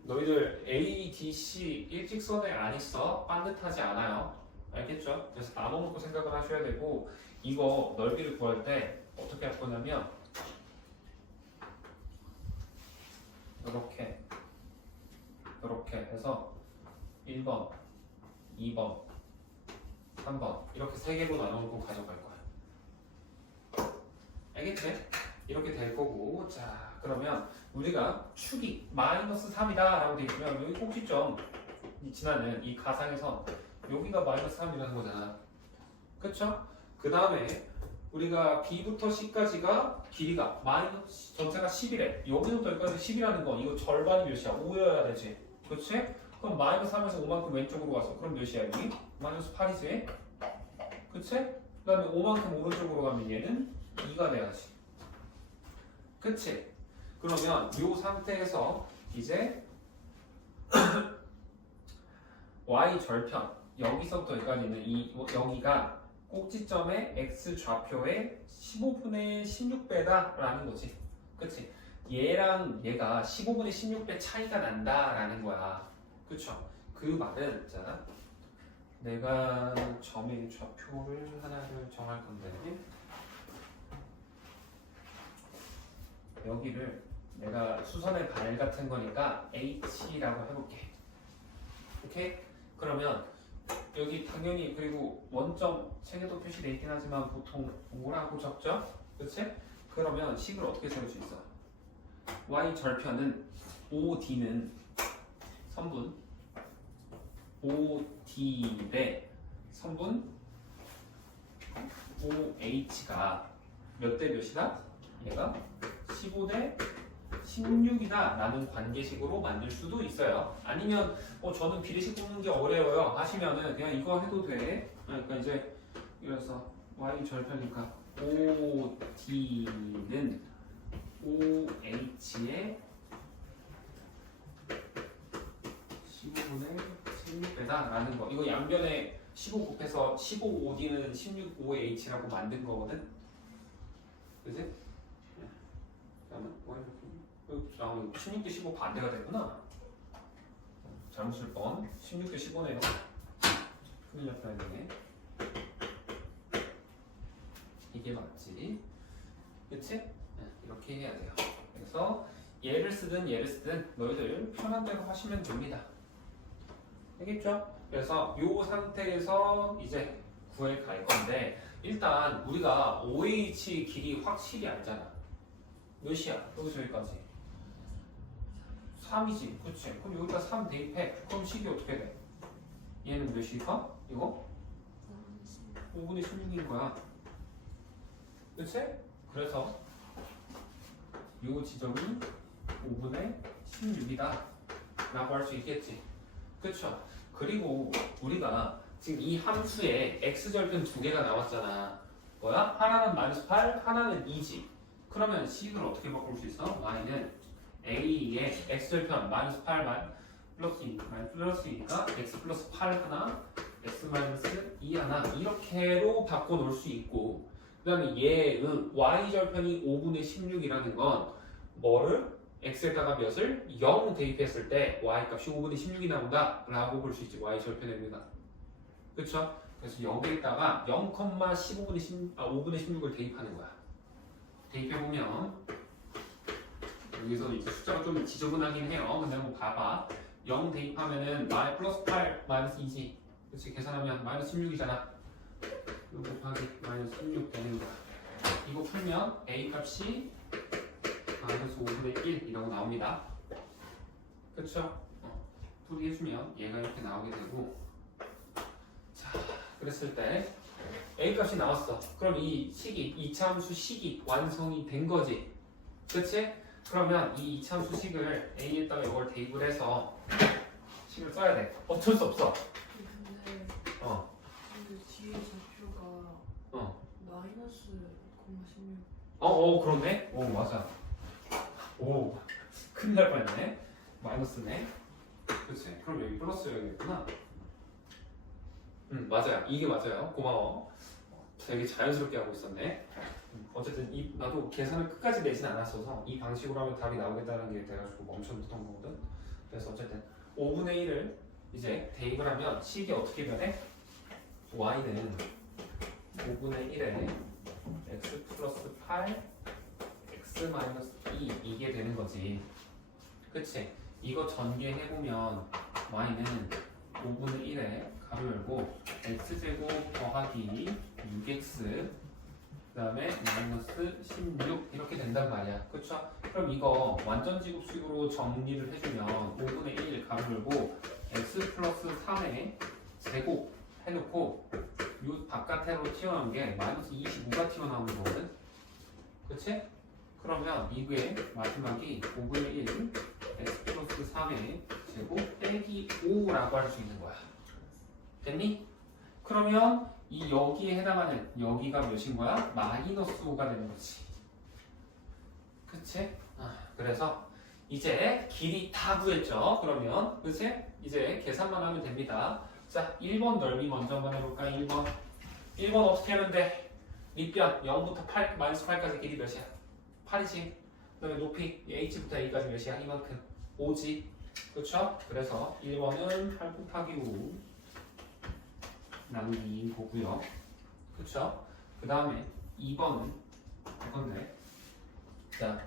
너희들 A, D, C 일직선에 안 있어? 반듯하지 않아요. 알겠죠? 그래서 나눠 놓고 생각을 하셔야 되고 이거 넓이를 구할 때 어떻게 할 거냐면 이렇게 해서 1번, 2번, 3번 이렇게 세 개로 나눠놓고 가져갈 거야. 알겠지? 이렇게 될 거고 자 그러면 우리가 축이 마이너스 3이다 라고 되어 있으면 여기 꼭지점 지나는 이 가상에서 여기가 마이너스 3이라는 거잖아. 그쵸? 그 다음에 우리가 B부터 C까지가 길이가 마이너스 전체가 10이래. 여기서부터 여기까지 10이라는 건 이거 절반이 몇이야? 5여야 되지. 그렇지? 그럼 마이너스 3에서 5만큼 왼쪽으로 가서 그럼 몇이야 여기? 마이너스 8이지. 그치? 그 다음에 5만큼 오른쪽으로 가면 얘는 2가 돼야지. 그치? 그러면 이 상태에서 이제 y 절편 여기서부터 여기까지는 여기가 꼭지점의 x 좌표의 15분의 16배다 라는 거지. 그치? 얘랑 얘가 15분의 16배 차이가 난다 라는 거야. 그쵸? 그 말은 있잖아. 내가 점의 좌표를 하나를 정할 건데 여기를 내가 수선의 발 같은 거니까 H라고 해볼게. 오케이? 그러면 여기 당연히 그리고 원점 책에도 표시되어 있긴 하지만 보통 뭐라고 적죠? 그치? 그러면 식을 어떻게 세울 수 있어? y 절편은 OD는 선분 OD 대 선분 OH가 몇 대 몇이다? 얘가 15대 16이다 라는 관계식으로 만들 수도 있어요. 아니면 저는 비례식 뽑는 게 어려워요 하시면은 그냥 이거 해도 돼. 그러니까 이제 그래서 y 절편이니까 OD는 OH의 15분의 16배다 라는 거. 이거 양변에 15 곱해서 15OD는 16OH라고 만든 거거든. 그치? 그러면 y 절편 16대 15 반대가 되구나. 잘못 쓸 뻔. 16대 15네요. 큰일 날 뻔했네. 이게 맞지? 그치? 이렇게 해야 돼요. 그래서 얘를 쓰든 너희들 편한 대로 하시면 됩니다. 알겠죠? 그래서 이 상태에서 이제 구해갈 건데 일단 우리가 OH 길이 확실히 알잖아. 몇이야? 여기서 여기까지 3이지. 그치? 그럼 여기다 3 대입해. 그럼 식이 어떻게 돼? 얘는 몇이니까? 이거? 5분의 16인 거야. 그치? 그래서 이 지점이 5분의 16이다 라고 할 수 있겠지. 그쵸? 그리고 우리가 지금 이 함수에 x절편 두 개가 나왔잖아. 뭐야? 하나는 마이너스 8, 하나는 2지. 그러면 식을 어떻게 바꿀 수 있어? y는 a의 x절편 마이너스 8 플러스 2, 플러스 2니까 x 플러스 8 하나, x 마이너스 2 하나 이렇게로 바꿔놓을 수 있고, 그 다음에 얘의 y절편이 5분의 16이라는 건 뭐를? x에다가 몇을? 0 대입했을 때 y 값이 5분의 16이 나온다 라고 볼 수 있지. y절편의 의미가. 그쵸? 그래서 여기에다가 0,15분의 5분의 16을 대입하는 거야. 대입해보면 여기서 이제 숫자가 좀 지저분하긴 해요. 근데 한번 봐봐. 0 대입하면은 y 플러스 8 마이너스 2지. 그치? 계산하면 마이너스 16이잖아. 이거 곱하기 마이너스 16 되는 거야. 이거 풀면 a 값이 마이너스 5분의 1 이라고 나옵니다. 그쵸? 풀이 해주면 얘가 이렇게 나오게 되고, 자, 그랬을 때 a 값이 나왔어. 그럼 이 식이, 이차함수 식이 완성이 된 거지. 그치? 그러면 이 이차함수 식을 a에다가 이걸 대입을 해서 식을 써야 돼. 어쩔 수 없어. 근데 어. 근데 뒤에 좌표가 마이너스 0,16. 그렇네. 오, 맞아. 오, 큰일 날 뻔했네. 마이너스네. 그치? 그럼 여기 플러스여야겠구나. 맞아요. 이게 맞아요. 고마워. 되게 자연스럽게 하고 있었네. 어쨌든 나도 계산을 끝까지 내진 않았어서 이 방식으로 하면 답이 나오겠다는 게 돼가지고 멈춰뒀던 거거든. 그래서 어쨌든 5분의 1을 이제 대입을 하면 식이 어떻게 변해? y는 5분의 1에 x 플러스 8 x 마이너스 2 이게 되는 거지. 그치? 이거 전개해보면 y는 5분의 1에 가로 열고 x제곱 더하기 6x 그 다음에 마이너스 16 이렇게 된단 말이야. 그쵸? 그럼 이거 완전지급식으로 정리를 해주면 5분의 1 가로 열고 x 플러스 3의 제곱 해놓고 요 바깥으로 튀어나온 게 마이너스 25가 튀어나오는 거거든? 그치? 그러면 이게 마지막이 5분의 1 x 플러스 3의 제곱 빼기 5라고 할 수 있는 거야. 됐니? 그러면 이 여기에 해당하는 여기가 몇인 거야? 마이너스 5가 되는 거지. 그치? 그래서 이제 길이 다 구했죠. 그러면 그치? 이제 계산만 하면 됩니다. 자, 1번 넓이 먼저 한번 해볼까? 1번 어떻게 하면 돼? 밑변 0부터 8, 마이너스 8까지 길이 몇이야? 8이지. 그 다음에 높이 h부터 a까지 몇이야? 이만큼 5지. 그쵸? 그래서 1번은 8 곱하기 5 나누기 5고요. 그쵸? 그 다음에 2번은 이건데, 자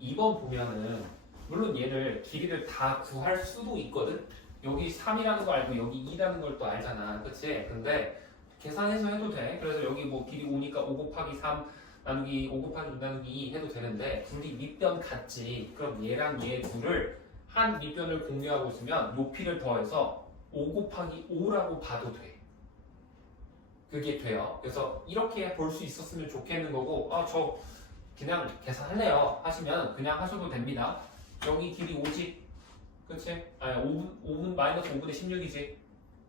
2번 보면은 물론 얘를 길이를 다 구할 수도 있거든. 여기 3이라는 거 알고 여기 2라는 걸 또 알잖아. 그치? 근데 계산해서 해도 돼. 그래서 여기 뭐 길이 5니까 5 곱하기 3 나누기 5 곱하기 6 나누기 2 해도 되는데 둘이 밑변 같지. 그럼 얘랑 얘 둘을 한 밑변을 공유하고 있으면 높이를 더해서 5 곱하기 5라고 봐도 돼. 그게 돼요. 그래서 이렇게 볼 수 있었으면 좋겠는 거고, 저 그냥 계산할래요 하시면 그냥 하셔도 됩니다. 여기 길이 5지. 그치? 5분 마이너스 5분의 16이지.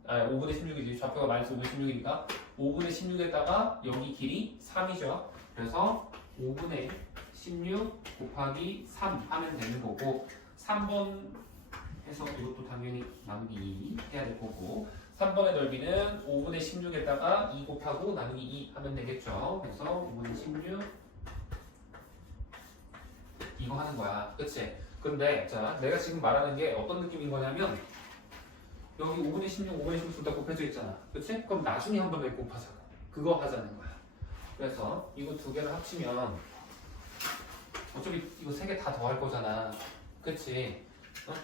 5분의 16이지. 좌표가 마이너스 5분의 16이니까 5분의 16에다가 여기 길이 3이죠. 그래서 5분의 16 곱하기 3 하면 되는 거고, 3번 해서 이것도 당연히 나누기 2 해야 될 거고, 3번의 넓이는 5분의 16에다가 2 곱하고 나누기 2 하면 되겠죠. 그래서 5분의 16 이거 하는 거야. 그치? 근데 자, 내가 지금 말하는 게 어떤 느낌인 거냐면 여기 5분의 16, 5분의 16 둘 다 곱해져 있잖아. 그치? 그럼 나중에 한 번 더 곱하자고. 그거 하자는 거야. 그래서 이거 두 개를 합치면 어차피 이거 세 개 다 더할 거잖아. 그치?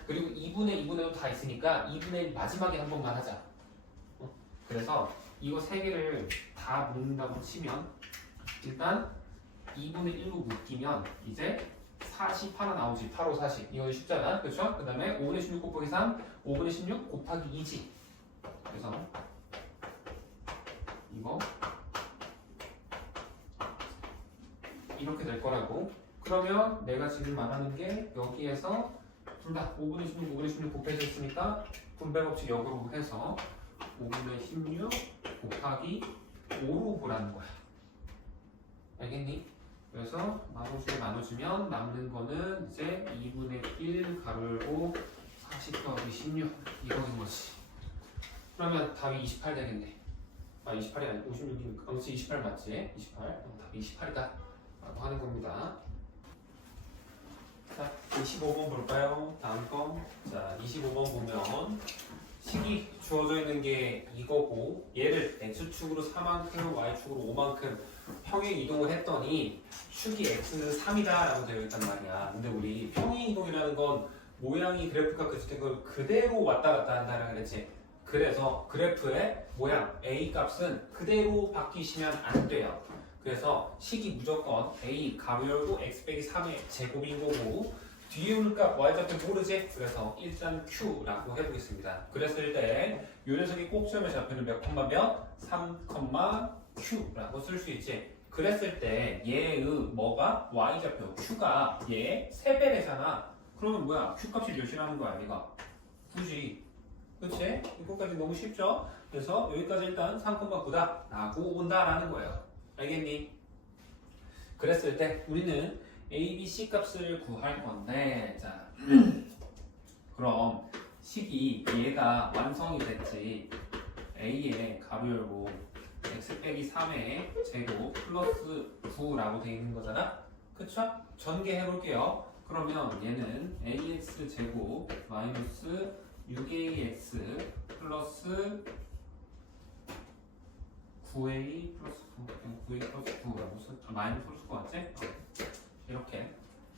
그리고 2분의 2분의도 다 있으니까 2분의 1 마지막에 한 번만 하자. 그래서 이거 세 개를 다 묶는다고 치면 일단 2분의 1로 묶이면 이제 40 하나 나오지. 8, 5, 40. 이건 쉽잖아. 그렇죠? 그 다음에 5분의 16 곱하기 3, 5분의 16 곱하기 2지. 그래서 이거 이렇게 될 거라고. 그러면 내가 지금 말하는 게 여기에서 둘 다 5분의 16, 5분의 16 곱해졌으니까 분배 법칙 역으로 해서 5분의 16 곱하기 5로 보라는 거야. 알겠니? 그래서 나눠주고 나눠주면 남는 거는 이제 2분의 1 가로 열고 40 더하기 16 이거인 거지. 그러면 답이 28 되겠네. 아 28이 아니고 56이니까 그렇지 28 맞지? 28 답이 28이다 라고 하는 겁니다. 자 25번 볼까요? 다음 거. 자 25번 보면 식이 주어져 있는 게 이거고 얘를 x축으로 4만큼 y축으로 5만큼 평행 이동을 했더니 축이 x는 3이다 라고 되어 있단 말이야. 근데 우리 평행 이동이라는 건 모양이 그래프가 그쳤던 걸 그대로 왔다 갔다 한다라 그랬지. 그래서 그래프의 모양 a 값은 그대로 바뀌시면 안 돼요. 그래서 식이 무조건 a 가로 열고 x 빼기 3의 제곱인 거고 뒤에 오는 값 y좌표 모르지? 그래서 일단 q라고 해보겠습니다. 그랬을 때 요 녀석이 꼭지점의 좌표는 몇 콤마 몇? 3, q라고 쓸 수 있지. 그랬을 때 얘의 뭐가? y좌표 q가 얘 3배래잖아. 그러면 뭐야? q 값이 몇이라는 거야 얘가? 9지. 그치? 이거까지 너무 쉽죠? 그래서 여기까지 일단 3,9다 라고 온다라는 거예요. 알겠니? 그랬을 때 우리는 A, B, C 값을 구할 건데 자 그럼 식이 얘가 완성이 됐지. A에 가로 열고 x 빼기 3의 제곱 플러스 9라고 되어 있는 거잖아. 그쵸? 전개해 볼게요. 그러면 얘는 ax 제곱 마이너스 6ax 플러스 9a 플러스 9, 9a 플러스 9라고 마이너스 쓸 것 같지? 이렇게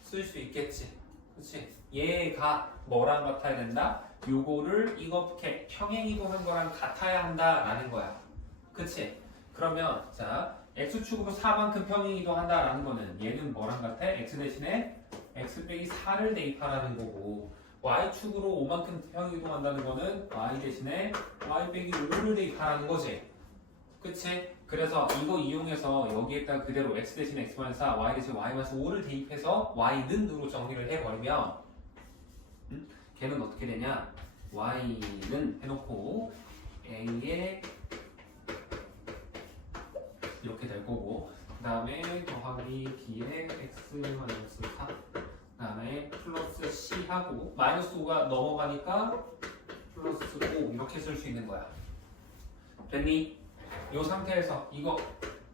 쓸 수 있겠지. 그치? 얘가 뭐랑 같아야 된다? 요거를 이렇게 평행이동한 거랑 같아야 한다라는 거야. 그치? 그러면 자 x축으로 4만큼 평행이동한다라는 거는 얘는 뭐랑 같아? x 대신에 x 빼기 4를 대입하라는 거고 y축으로 5만큼 평행이동한다는 거는 y 대신에 y 빼기 5를 대입하라는 거지. 그치? 그래서 이거 이용해서 여기에다 그대로 x 대신 x-4, y 대신 y-5를 대입해서 y는으로 정리를 해버리면 걔는 어떻게 되냐? y는 해놓고 a에 이렇게 될 거고 그 다음에 더하기 b에 x-4 그 다음에 플러스 c 하고 마이너스 5가 넘어가니까 플러스 5 이렇게 쓸 수 있는 거야. 됐니? 이 상태에서 이거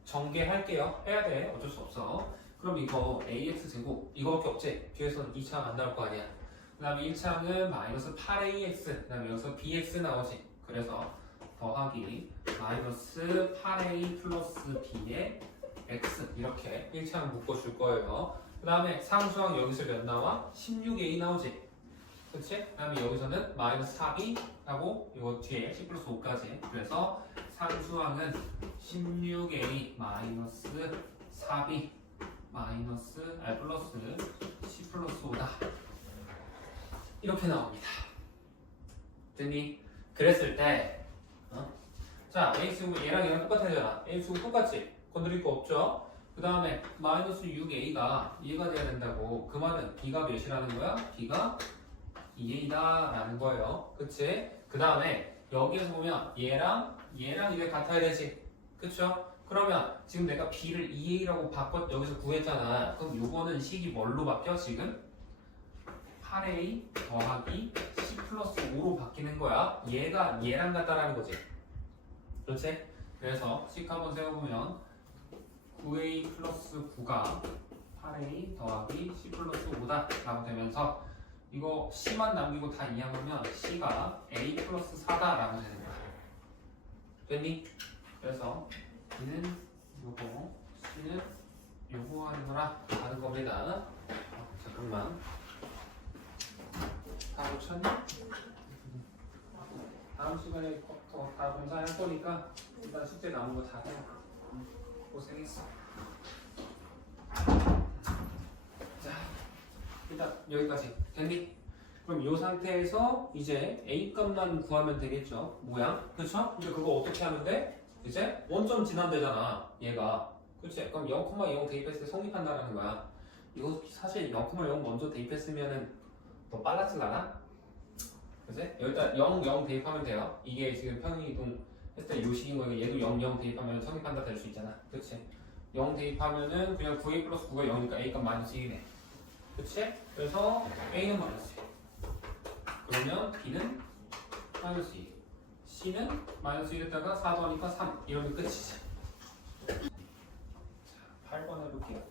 전개할게요. 해야 돼. 어쩔 수 없어. 그럼 이거 ax 제곱 이거밖에 없지? 뒤에서는 2차항 안 나올 거 아니야. 그 다음에 1차항은 마이너스 8ax 그 다음에 여기서 bx 나오지. 그래서 더하기 마이너스 8a 플러스 b의 x 이렇게 1차항 묶어줄 거예요. 그 다음에 상수항 여기서 몇 나와? 16a 나오지. 그치? 그 다음에 여기서는 마이너스 4b 하고 이거 뒤에 10 플러스 5까지. 그래서 상수항은 16a 마이너스 4b 마이너스 플러스 10 플러스 5다. 이렇게 나옵니다. 됐니? 그랬을 때 자 a축은 얘랑 얘랑 똑같아잖아. a축은 똑같지? 건드릴 거 없죠? 그 다음에 마이너스 6a가 얘가 돼야 된다고. 그 말은 b가 몇이라는 거야? b가 2a다 라는 거예요. 그치? 그 다음에 여기에서 보면 얘랑 이게 같아야 되지. 그쵸? 그러면 지금 내가 b를 2a라고 여기서 구했잖아. 그럼 요거는 식이 뭘로 바뀌어 지금? 8a 더하기 10 플러스 5로 바뀌는 거야. 얘가 얘랑 같다라는 거지. 그렇지? 그래서 식 한번 세워보면 9a 플러스 9가 8a 더하기 10 플러스 5다 라고 되면서 이거 C만 남기고 다 이항하면 C가 A 플러스 4다 라고 되는 거야. 됐니? 그래서 B는 요거, C는 요거 하는 거랑 다른 겁니다. 잠깐만. 다 고쳤니? 다음 시간에 더 다 검사할 거니까 일단 숙제 나온 거 다 해. 고생했어. 자, 일단 여기까지 됐니? 그럼 이 상태에서 이제 A 값만 구하면 되겠죠? 모양, 그렇죠? 이제 그거 어떻게 하면 돼? 이제 원점 지난대잖아, 얘가. 그렇지? 그럼 0,0 대입했을 때 성립한다는 거야. 이거 사실 0,0 먼저 대입했으면은 더 빨랐을라나? 그치? 일단 0, 0 대입하면 돼요. 이게 지금 평행이동 했을 때 요식인 거고 얘도 0, 0 대입하면 성립한다 될 수 있잖아. 그치? 0 대입하면은 그냥 9a 플러스 9가 0이니까 a 값 마이너스 1이네. 그치? 그래서 a는 마이너스 1. 그러면 b는 마이너스 2. c는 마이너스 1에다가 4 더하니까 3. 이러면 끝이지. 자, 8번 해볼게요.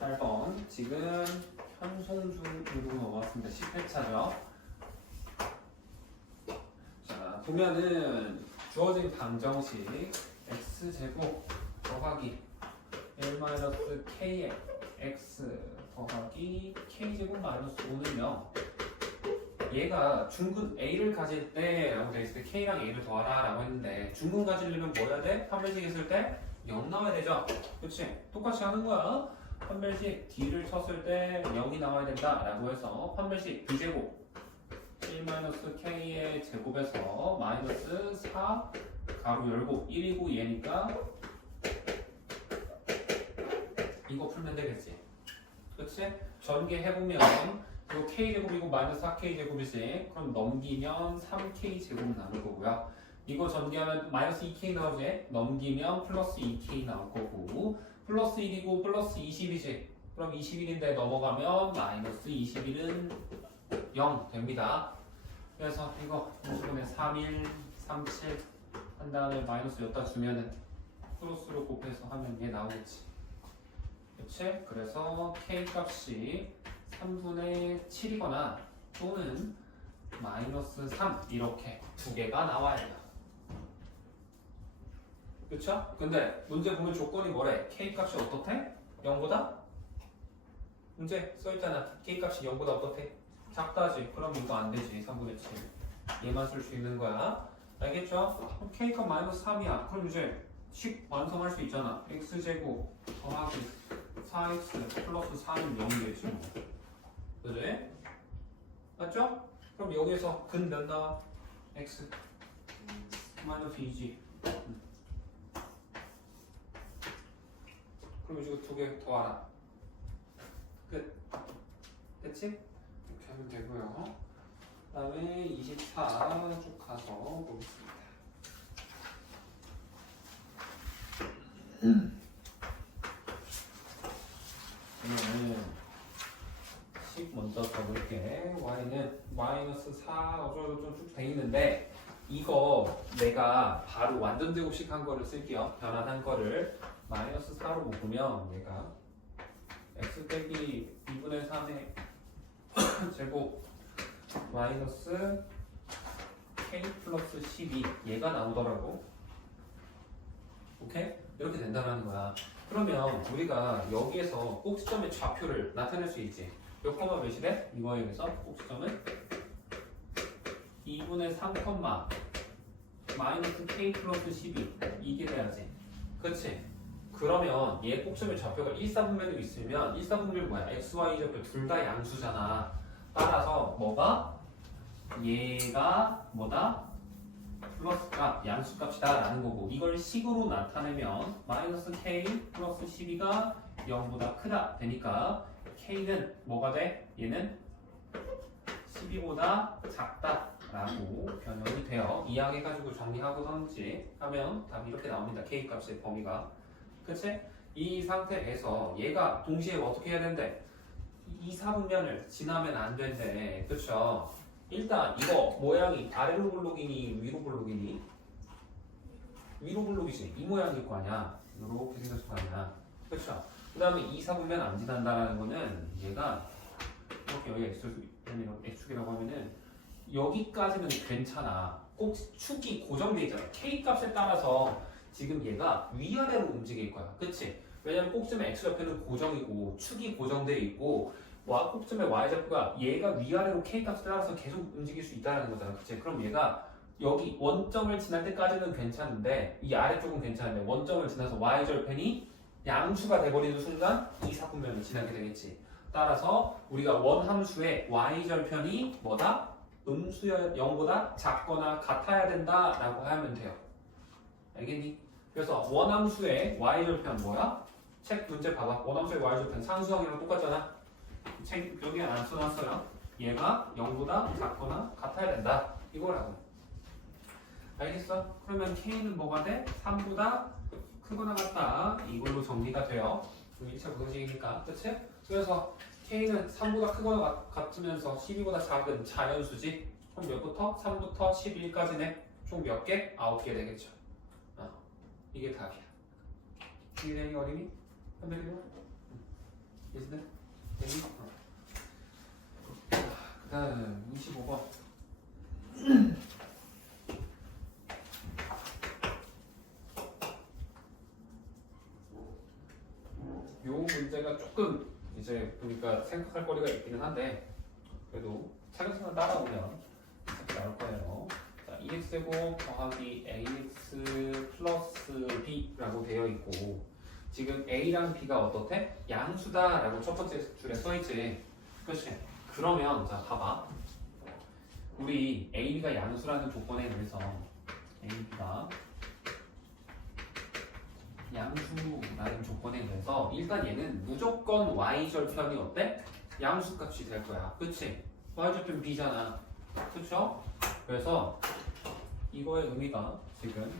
8번. 지금 현송중으로 넘어왔습니다. 10회차죠. 자, 보면은 주어진 방정식 x제곱 더하기 1-k의 x 더하기 k제곱 마이너스 5는요. 얘가 중근 a를 가질 때 라고 되어 있을 때 k랑 a를 더하라 라고 했는데 중근 가지려면 뭐 해야 돼? 판별식 했을 때 0 나와야 되죠? 그치? 똑같이 하는 거야. 판별식 d를 쳤을 때 0이 나와야 된다 라고 해서 판별식 b제곱 1-k의 제곱에서 마이너스 4 가로 열고 1이고 얘니까 이거 풀면 되겠지? 그치? 전개해보면 이거 k제곱이고 마이너스 4k제곱이지. 그럼 넘기면 3k제곱 나올 거고요. 이거 전개하면 마이너스 2k 나오지? 넘기면 플러스 2k 나올 거고 플러스 1이고 플러스 20이지? 그럼 21인데 넘어가면 마이너스 21은 0 됩니다. 그래서 이거 이번에 31, 37 한 다음에 마이너스 여기다 주면은 플러스로 곱해서 하면 얘 나오겠지. 그치? 그래서 k 값이 3분의 7이거나 또는 마이너스 3 이렇게 두 개가 나와야 돼요. 그쵸? 근데 문제 보면 조건이 뭐래? k 값이 어떻대? 0보다? 문제 써있잖아. k 값이 0보다 어떻대? 작다지. 그럼 이거 안 되지. 3분의 7 얘만 쓸 수 있는 거야. 알겠죠? 그럼 k 값 마이너스 3이야. 그럼 이제 식 완성할 수 있잖아. x제곱 더하기 4x 플러스 4는 0이 되지. 그래? 맞죠? 그럼 여기서 근 몇 나와? x 마이너스 2지. 그럼 이거 두 개 더하라. 끝. 됐지? 이렇게 하면 되고요. 그 다음에 24 쭉 가서 보겠습니다. 식 먼저 적을게. y는 마이너스 4 어쩌고저쩌고 쭉 돼 있는데 이거 내가 바로 완전 제곱식 한 거를 쓸게요. 변환한 거를 마이너스 4로 묶으면 얘가 x 빼기 2분의 3의 제곱 마이너스 k 플러스 12 얘가 나오더라고. 오케이? 이렇게 된다는 거야. 그러면 우리가 여기에서 꼭지점의 좌표를 나타낼 수 있지. 몇 콤마 몇이래? 이거에 의해서 꼭지점은 2분의 3 콤마 마이너스 k 플러스 12 이게 돼야지. 그치? 그러면 얘 꼭지점의 좌표가 1사분면이 있으면 1사분면이 뭐야? x, y 좌표 둘 다 양수잖아. 따라서 뭐가? 얘가 뭐다? 플러스값, 양수값이다 라는 거고 이걸 식으로 나타내면 마이너스 k 플러스 12가 0보다 크다 되니까 k는 뭐가 돼? 얘는 12보다 작다 라고 변형이 돼요. 이항해가지고 정리하고선지 하면 답이 이렇게 나옵니다. k 값의 범위가. 그치? 이 상태에서 얘가 동시에 어떻게 해야 된대? 이 사분면을 지나면 안 된대. 그쵸? 일단 이거 모양이 아래로 블록이니 위로 블록이니? 위로 블록이지. 이 모양일 거 아니야. 이렇게 생겼을 거 아니야. 그쵸? 그 다음에 이 사분면 안 지난다라는 거는 얘가 이렇게 여기가 x축이라고 하면은 여기까지는 괜찮아. 꼭 축이 고정돼 있잖아. k 값에 따라서 지금 얘가 위아래로 움직일 거야. 그치? 왜냐면 꼭지점의 x좌표는 고정이고 축이 고정돼 있고 꼭지점의 y좌표가 얘가 위아래로 k 값에 따라서 계속 움직일 수 있다는 거잖아. 그치? 그럼 얘가 여기 원점을 지날 때까지는 괜찮은데 이 아래쪽은 괜찮은데 원점을 지나서 y절편이 양수가 돼버리는 순간 이 사분면을 지나게 되겠지. 따라서 우리가 원함수의 y절편이 뭐다? 음수여 0보다 작거나 같아야 된다라고 하면 돼요. 알겠니? 그래서 원함수의 y절편 뭐야? 책 문제 봐봐. 원함수의 y절편 상수항이랑 똑같잖아. 책 여기 안 써놨어요. 얘가 0보다 작거나 같아야 된다. 이거라고. 알겠어? 그러면 K는 뭐가 돼? 3보다 크거나 같다. 이걸로 정리가 돼요. 1차 공식이니까. 그치? 그래서 K는 3보다 크거나 같으면서 12보다 작은 자연수지. 총 몇부터? 3부터 11까지네. 총 몇 개? 9개 되겠죠. 이게 답이야. 이해되니 어린이? 한별이요? 이해돼? 되니? 그 다음 25번. 요 문제가 조금 이제 보니까 생각할 거리가 있기는 한데 그래도 차근차근 따라오면 이렇게 나올 거예요. 자, 2x제곱 더하기 ax 플러스 b라고 되어 있고 지금 a랑 b가 어떻대? 양수다라고 첫 번째 줄에 써있지. 그렇지? 그러면 자 봐봐. 우리 a, b가 양수라는 조건에 의해서 a, b가 양수라는 조건에 의해서 일단 얘는 무조건 y절편이 어때? 양수값이 될 거야. 그치? y절편 b잖아. 그쵸? 그래서 이거의 의미가 지금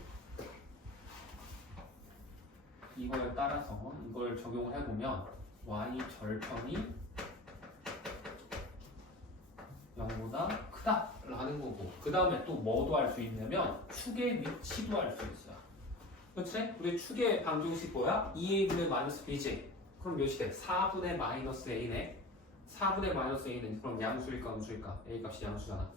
이거에 따라서 이걸 적용을 해보면 y절편이 0보다 크다 라는 거고 그 다음에 또 뭐도 할 수 있냐면 축의 위치도 알 수 있어. 그치? 우리 축의 방정식 뭐야? 2a분의 마이너스 b지. 그럼 몇이 돼? 4분의 마이너스 a네. 4분의 마이너스 a는 그럼 양수일까 음수일까? a 값이 양수잖아.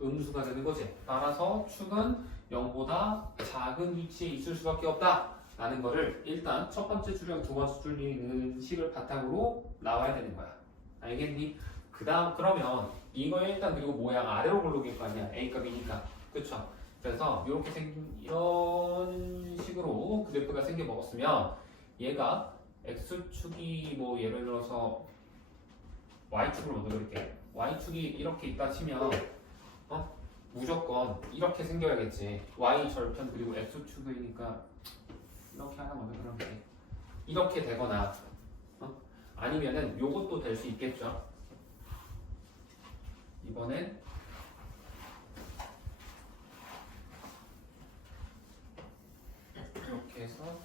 음수가 되는 거지. 따라서 축은 0보다 작은 위치에 있을 수밖에 없다 라는 거를 일단 첫 번째 줄이랑 두 번째 줄리는 식을 바탕으로 나와야 되는 거야. 알겠니? 그 다음 그러면 이거 일단 그리고 모양 아래로 고르길 거 아니야. a 값이니까. 그쵸? 그래서 이렇게 생긴 이런 식으로 그래프가 생겨 먹었으면 얘가 x축이 뭐 예를 들어서 y축으로 먼저 그릴게. y축이 이렇게 있다 치면 무조건 이렇게 생겨야겠지. y절편 그리고 x축이니까 이렇게 하나 먼저 그리면 돼. 이렇게 되거나 아니면은 요것도 될 수 있겠죠. 이번엔 이렇게 해서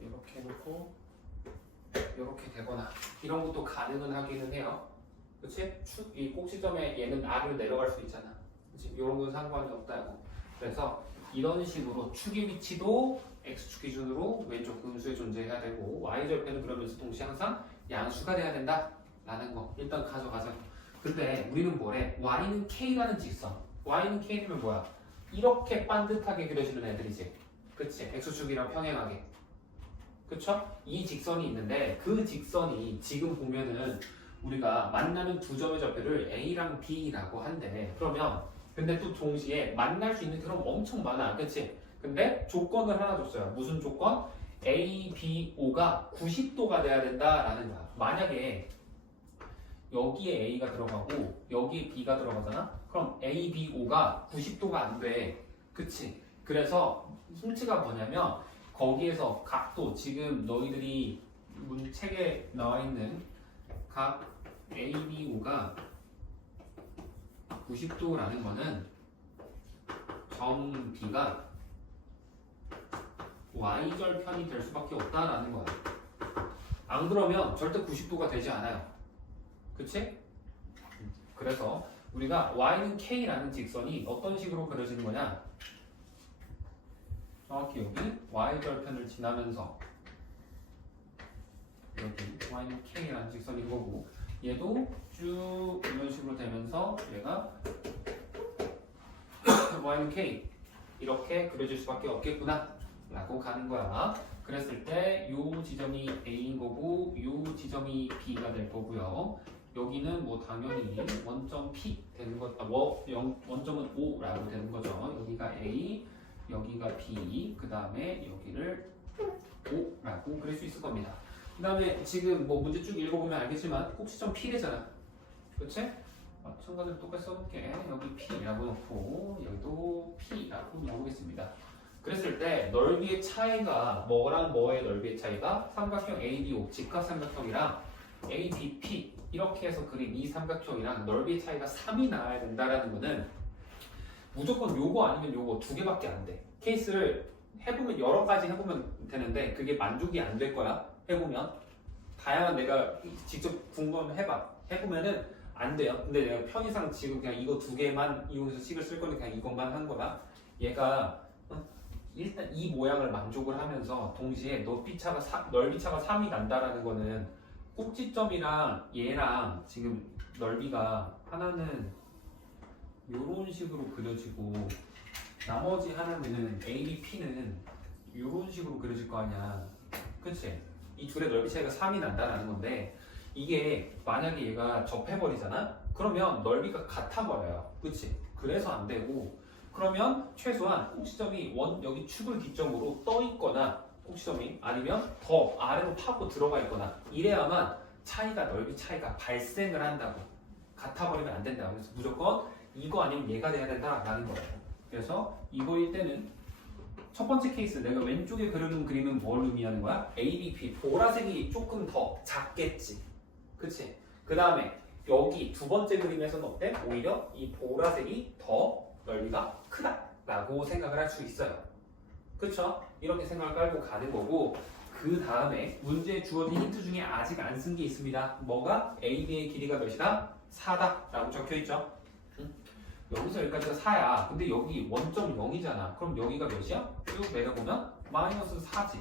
이렇게 해놓고 이렇게 되거나 이런 것도 가능은 하기는 해요. 그치? 이 꼭지점에 얘는 R을 내려갈 수 있잖아. 그치? 이런 건 상관이 없다고. 그래서 이런 식으로 축의 위치도 X축 기준으로 왼쪽 음수에 존재해야 되고 Y절편은 그러면서 동시에 항상 양수가 돼야 된다 라는 거 일단 가져가자. 근데 우리는 뭐래? Y는 K라는 직선. Y는 K면 뭐야? 이렇게 반듯하게 그려지는 애들이지. 그치? X축이랑 평행하게. 그쵸? 이 직선이 있는데 그 직선이 지금 보면은 우리가 만나는 두 점의 좌표를 A랑 B라고 한대. 그러면 근데 또 동시에 만날 수 있는 그런 엄청 많아. 그치? 근데 조건을 하나 줬어요. 무슨 조건? A, B, O가 90도가 돼야 된다라는 거야. 만약에 여기에 A가 들어가고 여기에 B가 들어가잖아? 그럼 A, B, O가 90도가 안 돼. 그치? 그래서 힌트가 뭐냐면 거기에서 각도 지금 너희들이 책에 나와 있는 각 A, B, O가 90도라는 거는 점 B가 Y절편이 될 수밖에 없다라는 거야. 안 그러면 절대 90도가 되지 않아요. 그치? 그래서 우리가 Y는 K라는 직선이 어떤 식으로 그려지는 거냐? 정확히 여기 Y절편을 지나면서 여기 Y는 K라는 직선인 거고 얘도 쭉 이런 식으로 되면서 얘가 Y는 K 이렇게 그려질 수밖에 없겠구나 라고 가는 거야. 그랬을 때 요 지점이 A인 거고 요 지점이 B가 될 거고요. 여기는 뭐 당연히 원점 P 되는 것, 원점은 O라고 되는 거죠. 여기가 A, 여기가 B, 그 다음에 여기를 O라고 그릴 수 있을 겁니다. 그 다음에 지금 뭐 문제 쭉 읽어보면 알겠지만 꼭지점 P래잖아. 그치? 마찬가지로 똑같이 써볼게. 여기 P라고 놓고 여기도 P라고 넣어보겠습니다. 그랬을 때 넓이의 차이가 뭐랑 뭐의 넓이의 차이가 삼각형 ABO 직각삼각형이랑 ABP 이렇게 해서 그린 이 삼각형이랑 넓이의 차이가 3이 나야 된다라는 거는 무조건 요거 아니면 요거 두 개밖에 안 돼. 케이스를 해보면 여러 가지 해보면 되는데 그게 만족이 안 될 거야. 해보면 다양한 내가 직접 궁금하면 해보면은 안 돼요. 근데 내가 편의상 지금 그냥 이거 두 개만 이용해서 식을 쓸 거니까 그냥 이것만 한 거다. 얘가 일단 이 모양을 만족을 하면서 동시에 넓이 차가 3이 난다라는 거는 꼭지점이랑 얘랑 지금 넓이가 하나는 이런 식으로 그려지고 나머지 하나는 ABP는 이런 식으로 그려질 거 아니야. 그치? 이 둘의 넓이 차이가 3이 난다라는 건데 이게 만약에 얘가 접해버리잖아? 그러면 넓이가 같아버려요. 그치? 그래서 안 되고 그러면 최소한 꼭지점이 여기 축을 기점으로 떠 있거나 꼭지점이 아니면 더 아래로 파고 들어가 있거나 이래야만 넓이 차이가 발생을 한다고. 같아버리면 안 된다. 그래서 무조건 이거 아니면 얘가 돼야 된다라는 거예요. 그래서 이거일 때는 첫 번째 케이스 내가 왼쪽에 그리는 그림은 뭘 의미하는 거야? ABP 보라색이 조금 더 작겠지. 그치? 그 다음에 여기 두 번째 그림에서는 어때? 오히려 이 보라색이 더 넓이가 크다라고 생각을 할 수 있어요. 그쵸? 이렇게 생각을 깔고 가는 거고 그 다음에 문제에 주어진 힌트 중에 아직 안 쓴 게 있습니다. 뭐가? AB의 길이가 몇이다? 4다 라고 적혀있죠. 여기서 여기까지가 4야. 근데 여기 원점 0이잖아. 그럼 여기가 몇이야? 쭉 내려보면 마이너스 4지.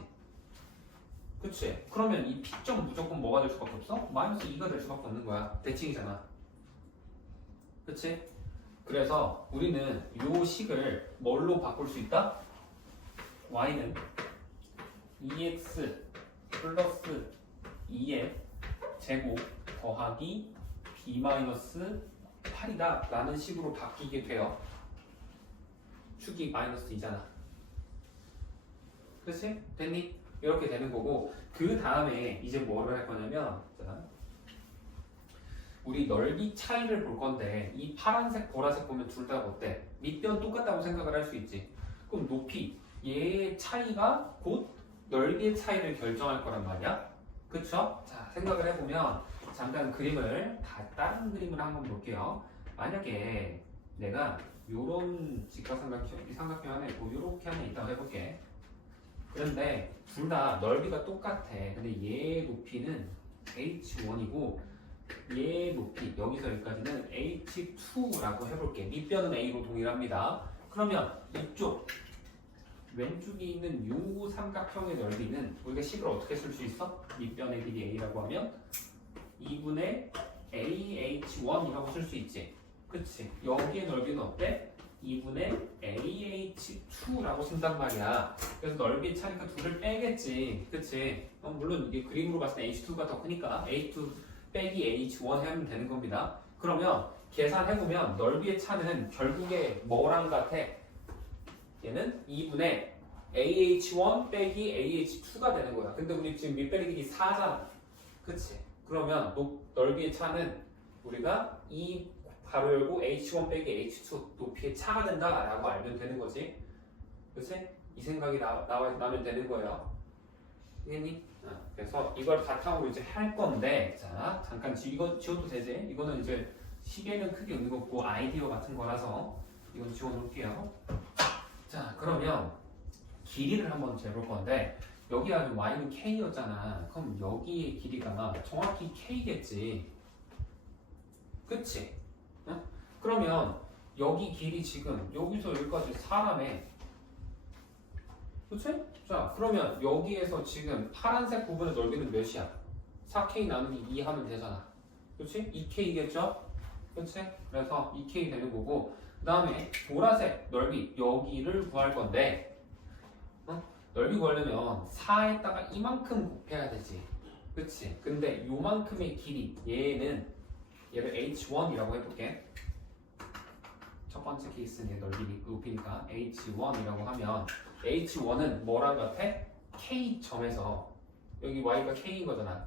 그치? 그러면 이 P점 무조건 뭐가 될 수밖에 없어? 마이너스 2가 될 수밖에 없는 거야. 대칭이잖아. 그치? 그래서 우리는 이 식을 뭘로 바꿀 수 있다? y는 2x 플러스 2의 제곱 더하기 b 마이너스 8이다 라는 식으로 바뀌게 돼요. 축이 마이너스 2잖아. 그치? 됐니? 이렇게 되는 거고 그 다음에 이제 뭐를 할 거냐면 자, 우리 넓이 차이를 볼 건데 이 파란색 보라색 보면 둘 다 어때? 밑변 똑같다고 생각을 할 수 있지. 그럼 높이 얘의 차이가 곧 넓이의 차이를 결정할 거란 말이야. 그쵸? 자 생각을 해보면 잠깐 다른 그림을 한번 볼게요. 만약에 내가 요런 직각삼각형 이 삼각형 안에 뭐 요렇게 하나 있다고 해볼게. 그런데 둘 다 넓이가 똑같아. 근데 얘의 높이는 h1이고 얘의 높이 여기서 여기까지는 h2라고 해볼게. 밑변은 a로 동일합니다. 그러면 이쪽 왼쪽에 있는 요 삼각형의 넓이는 우리가 식을 어떻게 쓸 수 있어? 밑변의 길이 a라고 하면 2분의 AH1이라고 쓸 수 있지. 그치? 여기의 넓이는 어때? 2분의 AH2라고 쓴단 말이야. 그래서 넓이 차니까 둘을 빼겠지. 그치? 물론 이게 그림으로 봤을 때 H2가 더 크니까 H2 빼기 H1 하면 되는 겁니다. 그러면 계산해보면 넓이의 차는 결국에 뭐랑 같아? 얘는 2분의 AH1 빼기 AH2가 되는 거야. 근데 우리 지금 밑변의 길이 4잖아. 그치? 그러면 넓이의 차는 우리가 이 가로 열고 H1 빼기 H2 높이의 차가 된다라고 알면 되는 거지. 그치? 이 생각이 나면 되는 거예요. 알겠니? 그래서 이걸 바탕으로 이제 할 건데 자 잠깐 이거 지워도 되지? 이거는 이제 시계는 크게 의미가 없고 아이디어 같은 거라서 이건 지워놓을게요. 자 그러면 길이를 한번 재볼 건데 여기가 y는 k였잖아. 그럼 여기의 길이가 정확히 k겠지. 그치? 응? 그러면 여기 길이 지금 여기서 여기까지 4라며. 그치? 자 그러면 여기에서 지금 파란색 부분의 넓이는 몇이야? 4k 나누기 2 하면 되잖아. 그치? 2k겠죠? 그치? 그래서 2k 되는 거고 그 다음에 보라색 넓이 여기를 구할 건데 넓이 구하려면 4에다가 이만큼 곱해야 되지. 그치? 근데 요만큼의 길이 얘는 얘를 H1이라고 해볼게. 첫 번째 케이스는 얘 높이니까 H1이라고 하면 H1은 뭐랑 같아? K점에서 여기 Y가 K인 거잖아.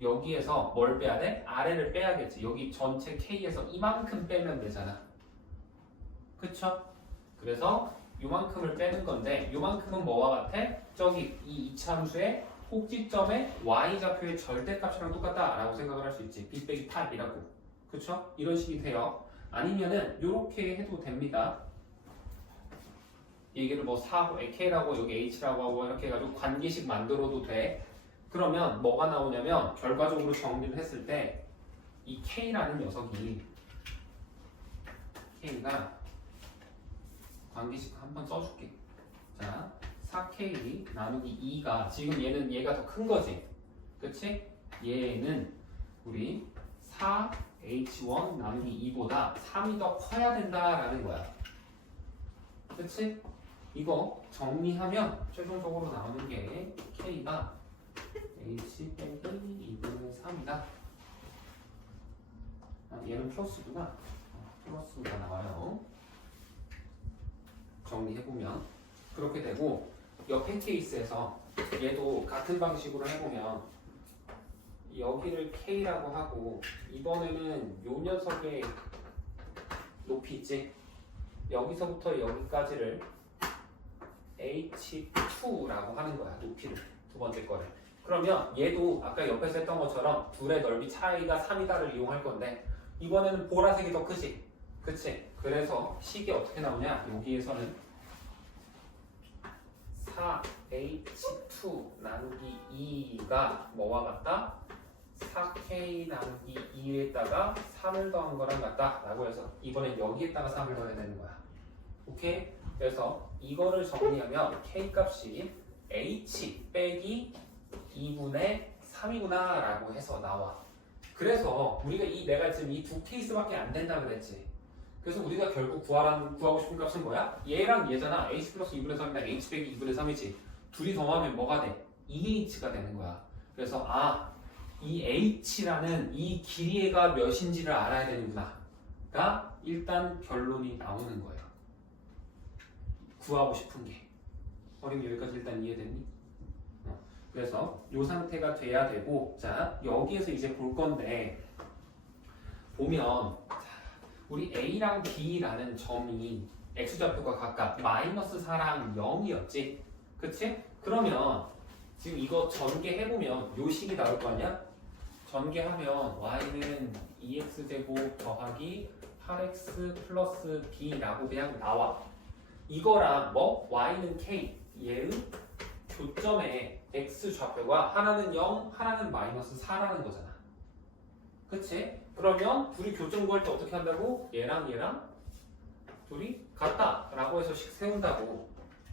여기에서 뭘 빼야 돼? 아래를 빼야겠지. 여기 전체 K에서 이만큼 빼면 되잖아. 그쵸? 그래서 요만큼을 빼는 건데 요만큼은 뭐와 같아? 저기 이 이차함수의 꼭지점의 y좌표의 절대값이랑 똑같다 라고 생각을 할 수 있지. b 빼기 8이라고. 그쵸? 이런 식이 돼요. 아니면은 요렇게 해도 됩니다. 얘기를 뭐 4, k라고 여기 h라고 하고 이렇게 해가지고 관계식 만들어도 돼. 그러면 뭐가 나오냐면 결과적으로 정리를 했을 때 이 k라는 녀석이 k가 관계식 한번 써줄게. 자, 4k 나누기 2가 지금 얘가 더 큰 거지. 그치? 얘는 우리 4h1 나누기 2보다 3이 더 커야 된다라는 거야. 그치? 이거 정리하면 최종적으로 나오는 게 k가 h 빼기 2분의 3이다. 얘는 플러스구나. 플러스가 나와요. 정리해보면 그렇게 되고 옆에 케이스에서 얘도 같은 방식으로 해보면 여기를 K라고 하고 이번에는 요 녀석의 높이 있지? 여기서부터 여기까지를 H2라고 하는 거야. 높이를 두 번째 거를. 그러면 얘도 아까 옆에서 했던 것처럼 둘의 넓이 차이가 3이다를 이용할 건데 이번에는 보라색이 더 크지? 그치? 그래서 식이 어떻게 나오냐? 여기에서는 4h2 나누기 2가 뭐와 같다? 4k 나누기 2에다가 3을 더한 거랑 같다 라고 해서 이번엔 여기에다가 3을 더해야 되는 거야. 오케이? 그래서 이거를 정리하면 k 값이 h 빼기 2분의 3이구나 라고 해서 나와. 그래서 우리가 내가 지금 이 두 케이스밖에 안 된다 그랬지. 그래서 우리가 결국 구하고 싶은 값은 뭐야? 얘랑 얘잖아. h 플러스 2분의 3이랑 h 빼기 2분의 3이지. 둘이 더하면 뭐가 돼? 2h가 되는 거야. 그래서 이 h라는 이 길이가 몇인지를 알아야 되는구나. 가 일단 결론이 나오는 거예요. 구하고 싶은 게. 어린 여기까지 일단 이해됐니? 그래서 이 상태가 돼야 되고, 자 여기에서 이제 볼 건데 보면 우리 A랑 B라는 점이 X좌표가 각각 마이너스 4랑 0이었지? 그치? 그러면 지금 이거 전개해보면 요 식이 나올 거 아니야? 전개하면 Y는 2X제곱 더하기 8X 플러스 B라고 그냥 나와. 이거랑 뭐? Y는 K, 얘의 교점의 X좌표가 하나는 0, 하나는 마이너스 4라는 거잖아. 그치? 그러면 둘이 교점 구할 때 어떻게 한다고? 얘랑 둘이 같다 라고 해서 식 세운다고.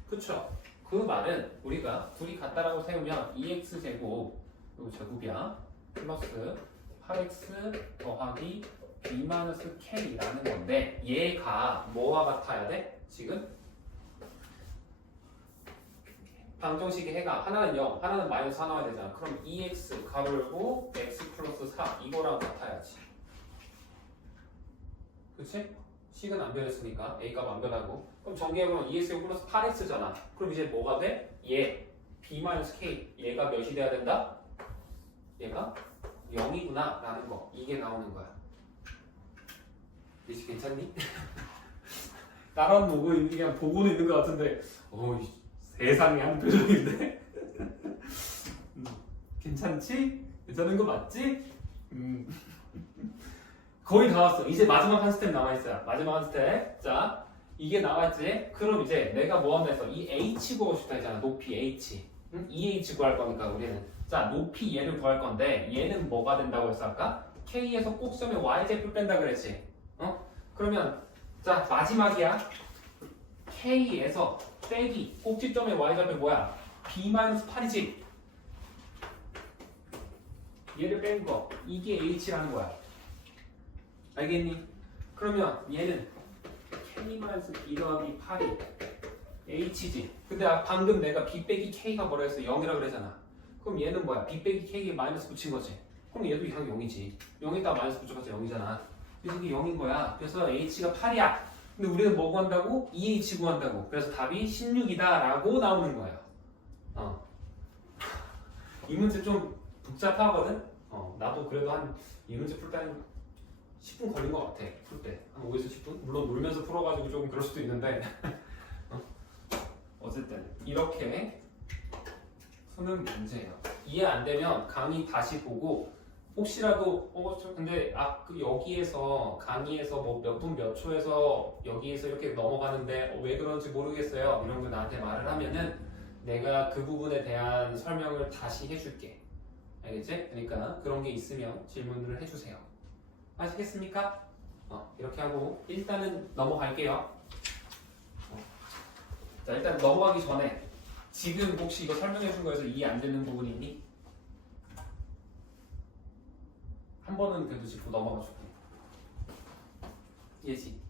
그쵸? 그 말은 우리가 둘이 같다라고 세우면 2x제곱 이거 제곱이야 플러스 8x 더하기 b-k라는 건데 얘가 뭐와 같아야 돼? 지금 방정식의 해가 하나는 0, 하나는 마이너스 4 나와야 되잖아. 그럼 2x 가로 열고 x 플러스 4 이거랑 같아야지. 그치? 식은 안 변했으니까 a 값 안 변하고. 그럼 전개해보면 2x 플러스 8x잖아. 그럼 이제 뭐가 돼? 얘 b-k 얘가 몇이 돼야 된다? 얘가 0이구나 라는 거. 이게 나오는 거야. 리치 괜찮니? 다른 그냥 보고는 있는 것 같은데 세상에 한 표정인데? 괜찮지? 괜찮은 거 맞지? 거의 다 왔어. 이제 마지막 한 스텝 남아있어요. 마지막 한 스텝. 자, 이게 나왔지? 그럼 이제 내가 뭐 한다 해서 이 h 구하고 싶다 했잖아. 높이 h. 응? 2h 구할 거니까 우리는. 자, 높이 얘를 구할 건데 얘는 뭐가 된다고 했어 아까? k에서 꼭점에 y제표 뺀다 그랬지? 그러면 자, 마지막이야. k에서 빼기 꼭지점의 y좌표 뭐야? b-8이지? 얘를 뺀 거. 이게 h라는 거야. 알겠니? 그러면 얘는 k-b 더하기 8이 h지. 근데 방금 내가 b 빼기 k가 뭐라 했어? 0이라고 그랬잖아. 그럼 얘는 뭐야? b 빼기 k에 마이너스 붙인 거지. 그럼 얘도 이상 0이지. 0에다 마이너스 붙여봤자 0이잖아. 그래서 이게 0인 거야. 그래서 h가 8이야. 근데 우리는 뭐 구한다고? 2h 구한다고. 그래서 답이 16이다 라고 나오는 거예요. 이 문제 좀 복잡하거든? 나도 그래도 이 문제 풀 때 한 10분 걸린 것 같아. 풀 때. 한 5에서 10분? 물론 놀면서 풀어가지고 조금 그럴 수도 있는데. 어쨌든 이렇게 푸는 문제예요. 이해 안 되면 강의 다시 보고 혹시라도 근데 여기에서 강의에서 뭐 몇 분 몇 초에서 여기에서 이렇게 넘어가는데 왜 그런지 모르겠어요. 이런 거 나한테 말을 하면은 내가 그 부분에 대한 설명을 다시 해줄게. 알겠지? 그러니까 그런 게 있으면 질문을 해주세요. 아시겠습니까? 이렇게 하고 일단은 넘어갈게요. 자, 일단 넘어가기 전에 지금 혹시 이거 설명해준 거에서 이해 안 되는 부분이 있니? 한 번은 그래도 짚고 넘어가 줄게. 예지?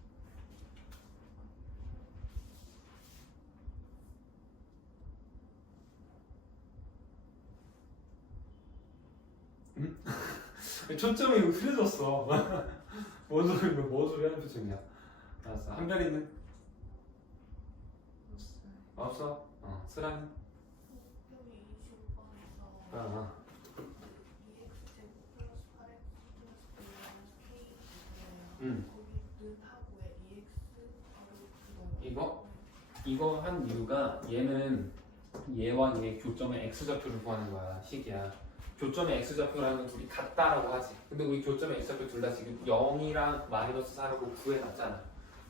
응? 초점이 흐려졌어. 뭔 소리 하는 표정이야. 알았어. 한별이는? 없어? 쓰라는? 이거 한 이유가 얘는 얘와 얘의 교점의 x좌표를 구하는 거야. 식이야. 교점의 x좌표라는 건 둘이 같다라고 하지. 근데 우리 교점의 x좌표 둘 다 지금 0이랑 마이너스 4라고 구해놨잖아.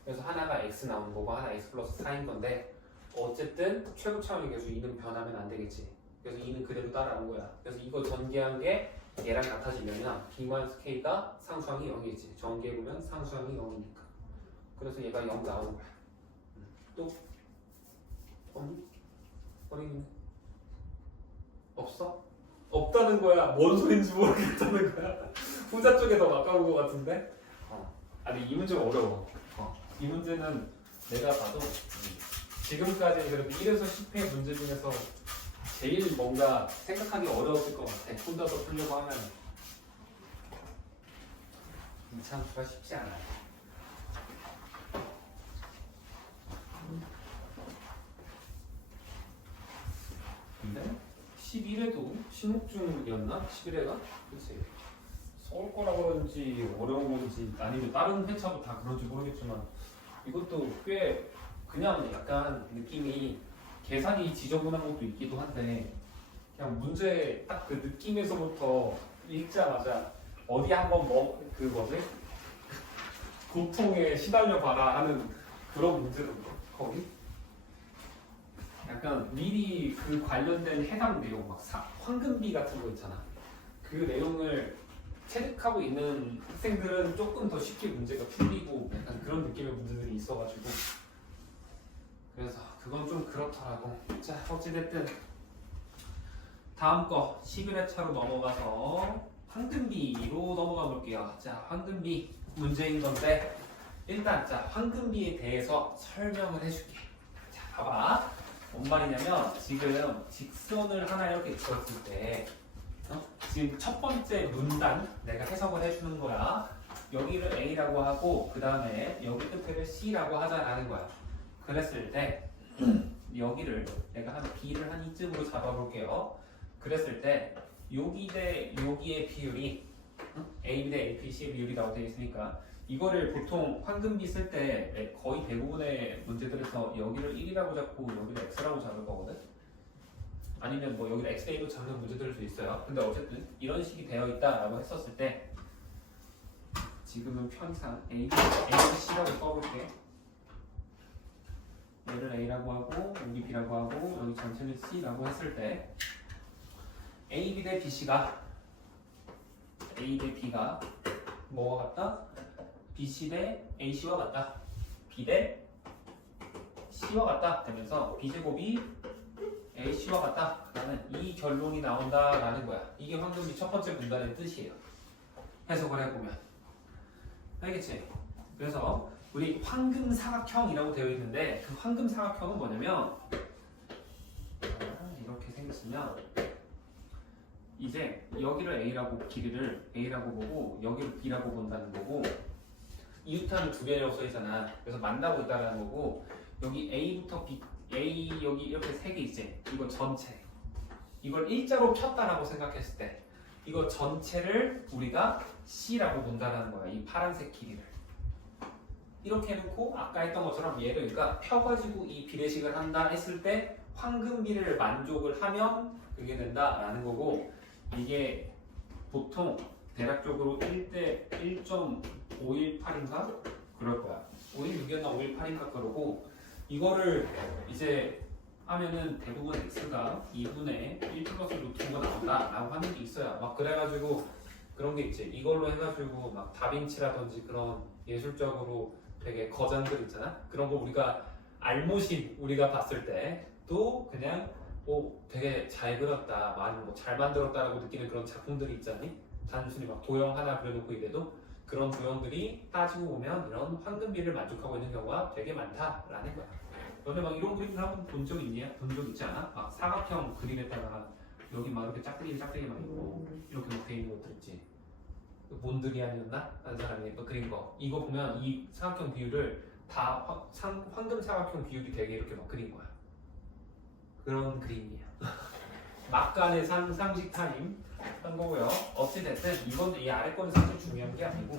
그래서 하나가 x 나오는 거고 하나 x 플러스 4인 건데 어쨌든 최고 차원의 계수 2는 변하면 안 되겠지. 그래서 2는 그대로 따라온 거야. 그래서 이거 전개한 게 얘랑 같아지려면 b-k가 상수항이 0이지. 전개해보면 상수항이 0이니까. 그래서 얘가 0 나오는 거야. 또? 없니? 어린이 없어? 없다는 거야. 뭔 소린지 모르겠다는 거야. 후자 쪽에 더 가까운 것 같은데? 아니 이 문제가 어려워. 이 문제는 내가 봐도 지금까지 그래도 1에서 10회 문제 중에서 제일 뭔가 생각하기 어려웠을 것 같아. 혼자서 풀려고 하면 이 참수가 쉽지 않아요. 근데 11회도 신옥중이었나? 11회가? 그치? 서울 거라 그런지 어려운 건지 아니면 다른 회차도 다 그런지 모르겠지만 이것도 꽤 그냥 약간 느낌이 계산이 지저분한 것도 있기도 한데 그냥 문제 딱 그 느낌에서부터 읽자마자 어디 한번 그 뭐지? 고통에 시달려 봐라 하는 그런 문제던데 거기? 약간 미리 그 관련된 해당 내용 막 황금비 같은 거 있잖아. 그 내용을 체득하고 있는 학생들은 조금 더 쉽게 문제가 풀리고 약간 그런 느낌의 문제들이 있어가지고 그래서 그건 좀 그렇더라고. 자 어찌됐든 다음 거 11회차로 넘어가서 황금비로 넘어가 볼게요. 자 황금비 문제인 건데 일단 자 황금비에 대해서 설명을 해줄게. 자 봐봐. 뭔 말이냐면 지금 직선을 하나 이렇게 그었을 때 지금 첫 번째 문단 내가 해석을 해주는 거야. 여기를 A라고 하고 그 다음에 여기 끝에를 C라고 하자라는 거야. 그랬을 때 여기를 내가 한 B를 한 이쯤으로 잡아볼게요. 그랬을 때 여기 대 여기의 비율이 AB 대 AP, C의 비율이라고 되어 있으니까 이거를 보통 황금비 쓸 때 거의 대부분의 문제들에서 여기를 1이라고 잡고 여기를 x라고 잡을 거거든. 아니면 뭐 여기를 x대로 잡는 문제들도 있어요. 근데 어쨌든 이런 식이 되어 있다라고 했었을 때 지금은 편상 A, C라고 써볼게. 얘를 A라고 하고 여기 B라고 하고 여기 전체는 C라고 했을 때 AB 대 BC가 A 대 B가 뭐와 같다? BC 대 AC와 같다. B 대 C와 같다 되면서 B제곱이 AC와 같다. 그러면 이 결론이 나온다라는 거야. 이게 황금비 첫 번째 문단의 뜻이에요. 해석을 해보면 알겠지? 그래서 우리 황금사각형이라고 되어 있는데 그 황금사각형은 뭐냐면 이렇게 생겼으면 이제 여기를 A라고 길이를 A라고 보고 여기를 B라고 본다는 거고 이웃하는 두 개라고 써 있잖아. 그래서 만나고 있다는 거고 여기 A부터 B, A 여기 이렇게 세 개 있지. 이거 전체. 이걸 일자로 폈다라고 생각했을 때 이거 전체를 우리가 C라고 본다는 거야. 이 파란색 길이를. 이렇게 해놓고 아까 했던 것처럼 얘를 그러니까 펴가지고 이 비례식을 한다 했을 때 황금 비례를 만족을 하면 그게 된다라는 거고 이게 보통 대략적으로 1대 1.518인가? 그럴 거야. 516이었나 518인가 그러고 이거를 이제 하면은 대부분 x가 2분의 1 플러스 루트가 나온다라고 하는 게 있어요. 막 그래가지고 그런 게 있지. 이걸로 해가지고 막 다빈치라든지 그런 예술적으로 되게 거장들 있잖아. 그런 거 우리가 알못인 우리가 봤을 때도 그냥 되게 잘 그렸다, 잘 만들었다라고 느끼는 그런 작품들이 있잖니. 단순히 막 도형 하나 그려놓고 이래도 그런 도형들이 따지고 보면 이런 황금비를 만족하고 있는 경우가 되게 많다라는 거야. 너네 막 이런 그림을 한번 본 적 있냐? 본 적 있지 않아? 막 사각형 그림에다가 여기 막 이렇게 짝대기 막 있고 이렇게 막 돼 있는 것들 있지. 몬드리안이었나? 하는 사람이 그린 거. 이거 보면 이 사각형 비율을 다 황금 사각형 비율이 되게 이렇게 막 그린 거야. 그런 그림이야. 막간의 상식 타임 한 거고요. 어찌됐든 이건 이 아래 거는 사실 중요한 게 아니고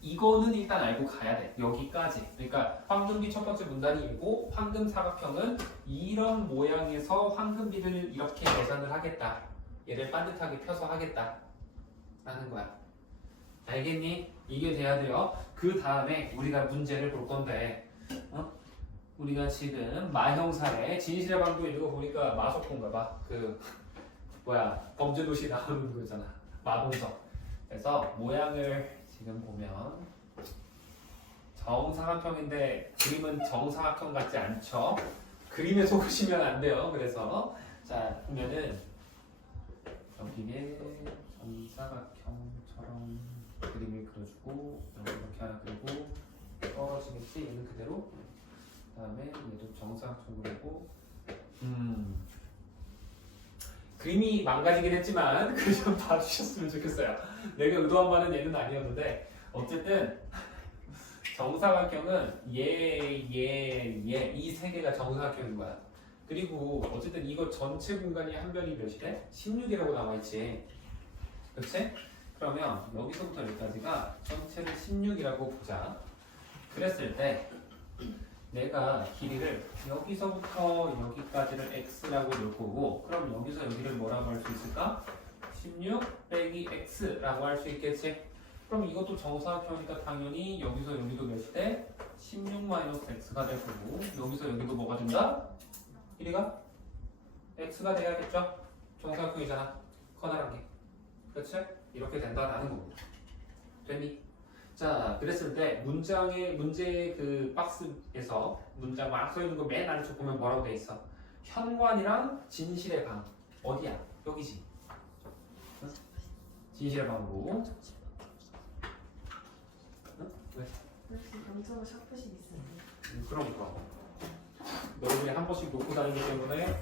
이거는 일단 알고 가야 돼. 여기까지. 그러니까 황금비 첫 번째 문단이고 황금 사각형은 이런 모양에서 황금비를 이렇게 계산을 하겠다. 얘를 반듯하게 펴서 하겠다. 라는 거야. 알겠니? 이게 돼야 돼요. 그 다음에 우리가 문제를 볼 건데 우리가 지금 마형사의 진실의 방도 읽어보니까 마석호인가 봐. 범죄도시 나오는 거잖아. 마동석. 그래서 모양을 지금 보면 정사각형인데 그림은 정사각형 같지 않죠? 그림에 속으시면 안 돼요. 그래서 자 보면은 여기에 정사각형처럼 그림을 그려주고 이렇게 하나 그리고 떨어지겠지? 얘는 그대로. 그 다음에 얘도 정사각형 그리고 그림이 망가지긴 했지만 그 좀 봐주셨으면 좋겠어요. 내가 의도한 바는 얘는 아니었는데 어쨌든 정사각형은 얘 이 세 개가 정사각형인 거야. 그리고 어쨌든 이거 전체 공간이 한 변이 몇이래? 16이라고 나와있지. 그치? 그러면 여기서부터 여기까지가 전체를 16이라고 보자. 그랬을 때 내가 길이를 여기서부터 여기까지를 x라고 놓을 거고 그럼 여기서 여기를 뭐라고 할 수 있을까? 16 빼기 x라고 할 수 있겠지? 그럼 이것도 정사각형이니까 당연히 여기서 여기도 몇이 돼? 16 마이너스 x가 될 거고 여기서 여기도 뭐가 된다? 길이가? x가 돼야겠죠? 정사각형이잖아. 커다란 게. 그렇지? 이렇게 된다라는 겁니다. 됐니? 자, 그랬을 때 문제 그 박스에서 문장 막 써 있는 거 맨 아래쪽 보면 뭐라고 돼 있어? 현관이랑 진실의 방 어디야? 여기지. 응? 진실의 방으로. 응? 왜? 역시 경찰은 샤프식 있어요. 그러니까 너희들이 한 번씩 놓고 다니기 때문에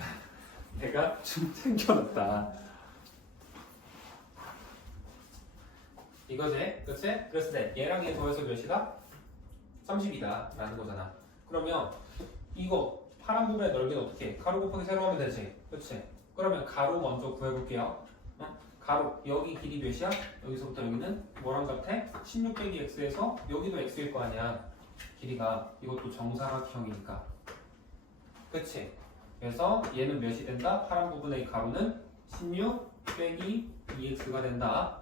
내가 좀 챙겨놨다. 이거지? 그치? 그랬을 때 얘랑 얘 더해서 몇이다? 30이다 라는 거잖아. 그러면 이거 파란 부분의 넓이는 어떻게 해? 가로 곱하기 세로 하면 되지. 그치? 그러면 가로 먼저 구해볼게요. 가로 여기 길이 몇이야? 여기서부터 여기는 뭐랑 같아? 16 빼기 x에서 여기도 x일 거 아니야. 길이가 이것도 정사각형이니까. 그치? 그래서 얘는 몇이 된다? 파란 부분의 가로는 16 빼기 2x가 된다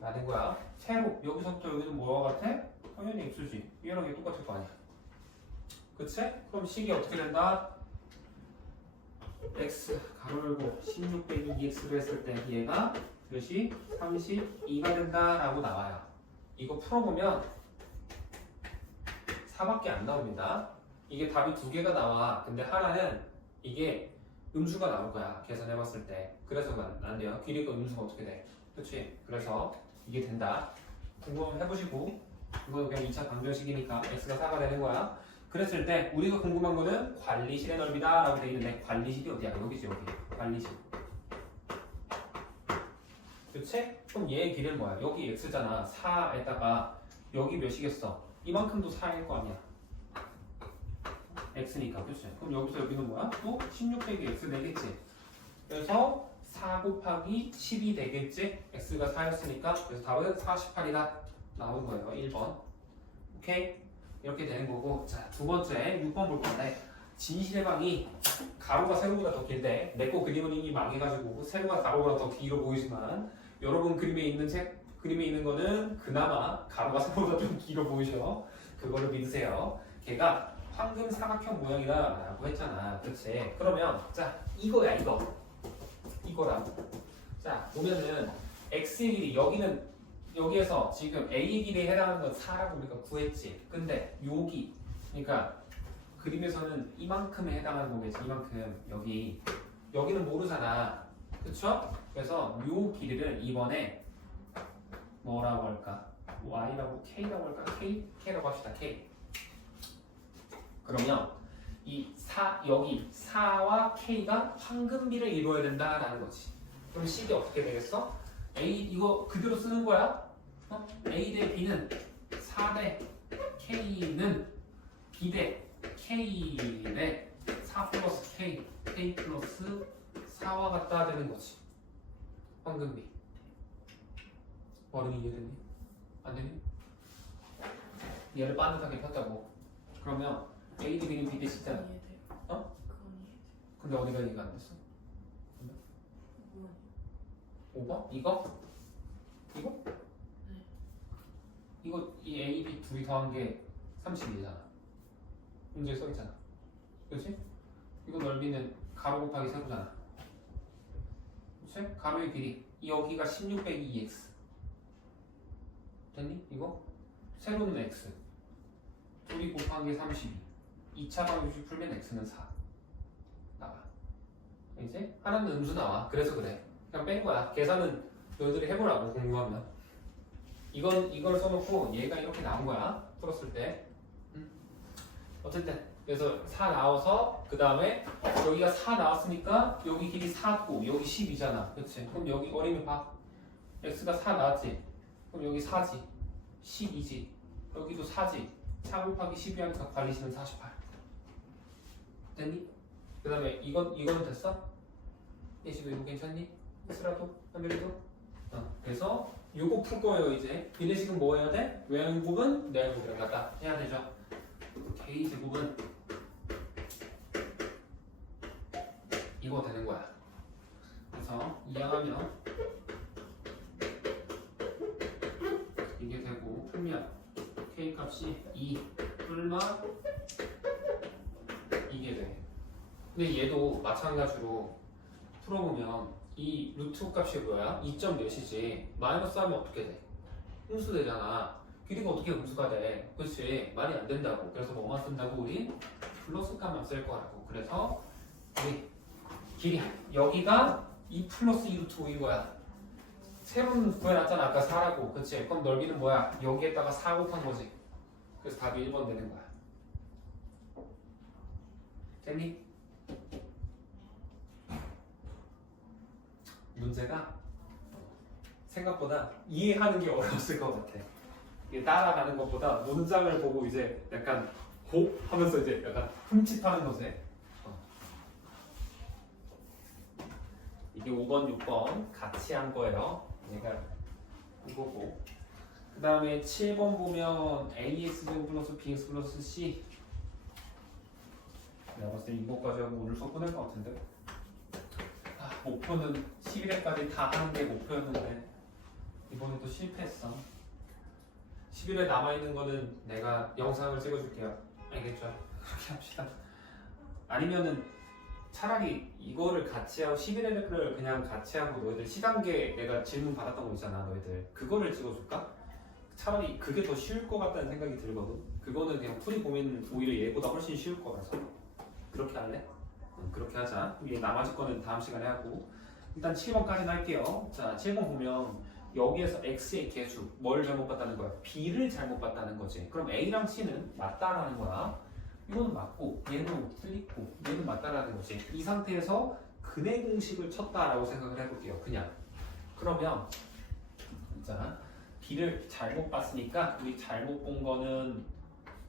라는 거야. 세로 여기서부터 여기는 뭐와 같아? 당연히 x지. 얘랑 얘 똑같을 거 아니야. 그치? 그럼 식이 어떻게 된다? x 가로 열고 16 빼기 2x로 했을 때 얘가 몇이? 32가 된다라고 나와요. 이거 풀어보면 4밖에 안 나옵니다. 이게 답이 두 개가 나와. 근데 하나는 이게 음수가 나올 거야. 계산해봤을 때. 그래서 안 돼요. 길이가 음수가 어떻게 돼? 그치? 그래서 이게 된다. 궁금하면 해보시고 이거 그냥 2차 방정식이니까 x가 4가 되는 거야. 그랬을 때 우리가 궁금한 거는 관리실의 넓이다 라고 돼 있는데 관리실이 어디야? 여기지 여기. 관리실. 그치? 그럼 얘의 길이는 뭐야? 여기 x잖아. 4에다가 여기 몇이겠어? 이만큼도 4일 거 아니야. x니까, 그치? 그럼 여기서 여기는 뭐야? 또 16 빼기 x 되겠지? 그래서 4 곱하기 10이 되겠지? x가 4였으니까. 그래서 답은 48이다. 나온 거예요. 1번. 오케이? 이렇게 되는 거고. 자, 두 번째 6번 볼 건데 진실의 방이 가로가 세로보다 더 길대. 내 거 그림은 이미 망해가지고 세로가 가로보다 더 길어 보이지만 여러분 그림에 있는 거는 그나마 가로가 세로보다 좀 길어 보이셔. 그거를 믿으세요. 걔가 황금 사각형 모양이다라고 했잖아. 그렇지? 그러면 자 이거야 이거라고. 자 보면은 x의 길이 여기에서 지금 a의 길이에 해당하는 건 4라고 우리가 구했지. 근데 여기 그러니까 그림에서는 이만큼에 해당하는 거겠지. 이만큼 여기는 모르잖아. 그쵸? 그래서 요 길이를 이번에 뭐라고 할까? y라고 k라고 할까? k라고 합시다. k. 그러면 여기 4와 k가 황금비를 이루어야 된다라는 거지. 그럼 식이 어떻게 되겠어? a 이거 그대로 쓰는 거야. a 대 b는 4 대 k는 b 대 k 대 4 플러스 k 플러스 4와 같다 되는 거지. 황금비. 어른이 이해됐니? 안 되니? 얘를 반듯하게 폈다고. 그러면 a 대 b는 b 대 c잖아. 이해돼요. 어? 그건 이해돼요. 근데 어디가 이해가 안 됐어? 5번? 이거? 네. 이거 이 a, b 둘이 더한 게 30이잖아. 문제에 써있잖아. 그렇지? 이거 넓이는 가로 곱하기 세로잖아. 그렇지? 가로의 길이 여기가 16 빼기 2x 됐니? 이거? 세로는 x 둘이 곱한 게 32 2차 방정식 풀면 x는 4 나와. 이제 하나는 음수 나와. 그래서 그래. 그냥 뺀 거야. 계산은 너희들이 해보라고 궁금하면. 이걸 써놓고 얘가 이렇게 나온 거야. 풀었을 때. 어쨌든 그래서 4 나와서 그 다음에 여기가 4 나왔으니까 여기 길이 4고 여기 10이잖아. 그렇지? 그럼 여기 어림이 봐. x가 4 나왔지? 그럼 여기 4지 12지 여기도 4지 4 곱하기 12 하니까 관리식은 48 됐니? 그 다음에 이건 됐어? 예시도 이거 괜찮니? x라도? 한별이도? 그래서 요거 풀 거예요. 이제 비례식은 뭐 해야 돼? 외항국은 내항국이랑 같다 해야 되죠. k 제곱은 이거 되는 거야. 그래서 이항하면 이게 되고 풀면 k 값이 2 얼마 이게 돼. 근데 얘도 마찬가지로 풀어보면 이 루트 값이 뭐야? 2점 몇이지? 마이너스 하면 어떻게 돼? 음수 되잖아. 길이가 어떻게 음수가 돼? 그렇지? 말이 안 된다고. 그래서 뭐만 쓴다고 우리? 플러스 값만 쓸 거라고. 그래서 우리 길이 여기가 2 플러스 2 루트 5인 거야. 세로는 구해놨잖아. 아까 4라고. 그치? 그럼 넓이는 뭐야? 여기에다가 4 곱한 거지. 그래서 답이 1번 되는 거야. 됐니? 문제가 생각보다 이해하는 게 어려웠을 것 같아. 이게 따라가는 것보다 문장을 보고 이제 약간 호 하면서 이제 약간 흠칫하는 거지. 이게 5번, 6번 같이 한 거예요. 얘가 이거고. 그 다음에 7번 보면 ax 플러스 bx 플러스 c. 내가 봤을 때 이거까지 하고 오늘 수업 끝낼 것 같은데. 목표는 11회까지 다 하는 게 목표였는데 이번에도 실패했어. 11회 남아있는 거는 내가 영상을 찍어줄게요. 알겠죠? 그렇게 합시다. 아니면은 차라리 이거를 같이 하고 11회를 그냥 같이 하고 너희들 시간계 내가 질문 받았던 거 있잖아. 너희들 그거를 찍어줄까? 차라리 그게 더 쉬울 것 같다는 생각이 들거든. 그거는 그냥 풀이 보면 오히려 얘보다 훨씬 쉬울 거라서 그렇게 할래? 그렇게 하자. 이게 나머지 거는 다음 시간에 하고 일단 7번까지는 할게요. 자, 7번 보면 여기에서 x의 개수 뭘 잘못 봤다는 거야? b를 잘못 봤다는 거지. 그럼 a랑 c는 맞다라는 거야. 이건 맞고 얘는 틀리고 얘는 맞다라는 거지. 이 상태에서 근의 공식을 쳤다라고 생각을 해볼게요. 그냥 그러면 자 B를 잘못 봤으니까 우리 잘못 본 거는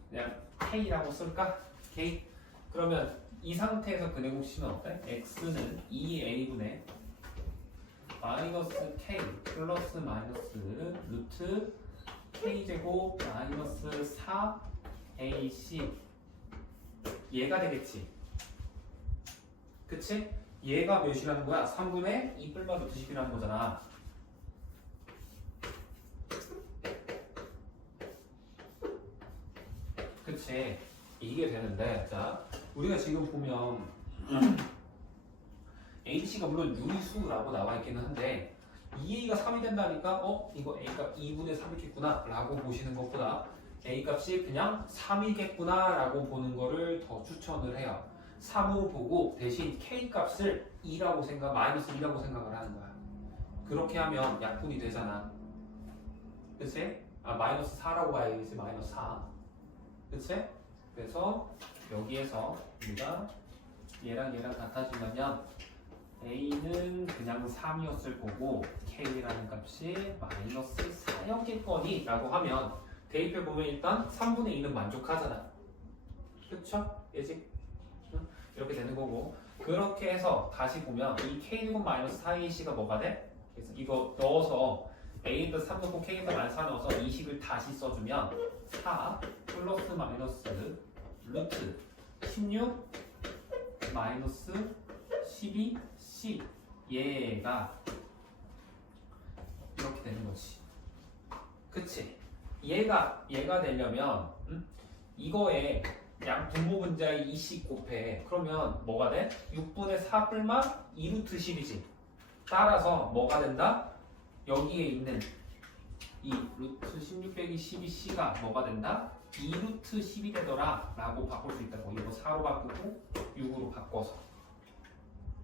그냥 K라고 쓸까? K. 그러면 이 상태에서 근해공식은 어때? X는 2A분의 마이너스 K 플러스 마이너스 루트 K제곱 마이너스 4AC 얘가 되겠지. 그치? 얘가 몇이라는 거야? 3분의 2 뿔마 루트 10이라는 거잖아. 그치? 이게 되는데 자 우리가 지금 보면 H가 물론 유리수라고 나와 있기는 한데 2A가 3이 된다니까 이거 A가 2분의 3이겠구나 라고 보시는 것보다 A 값이 그냥 3이겠구나 라고 보는 거를 더 추천을 해요. 3으로 보고 대신 K 값을 2라고 마이너스 2라고 생각을 하는 거야. 그렇게 하면 약분이 되잖아. 그치? 마이너스 4라고 봐야겠지. 마이너스 4. 그치? 그래서 여기에서 우리가 얘랑 같아지려면 A는 그냥 3이었을 거고 K라는 값이 마이너스 4였겠거니 라고 하면 대입해보면 일단 3분의 2는 만족하잖아. 그쵸? 예지? 이렇게 되는 거고 그렇게 해서 다시 보면 이 K제곱 마이너스 4AC가 뭐가 돼? 그래서 이거 넣어서 A에다 3 넣고 K에다 마이너스 4 넣어서 이 식을 다시 써주면 4 플러스 마이너스 루트 16 마이너스 12C 얘가 이렇게 되는 거지. 그치? 얘가 되려면 이거에 양 분모 분자의 2씩 곱해. 그러면 뭐가 돼? 6분의 4 뿔마 2루트 10이지. 따라서 뭐가 된다? 여기에 있는 이 루트 16 빼기 12c가 뭐가 된다? 2루트 10이 되더라 라고 바꿀 수 있다고. 이거 4로 바꾸고 6으로 바꿔서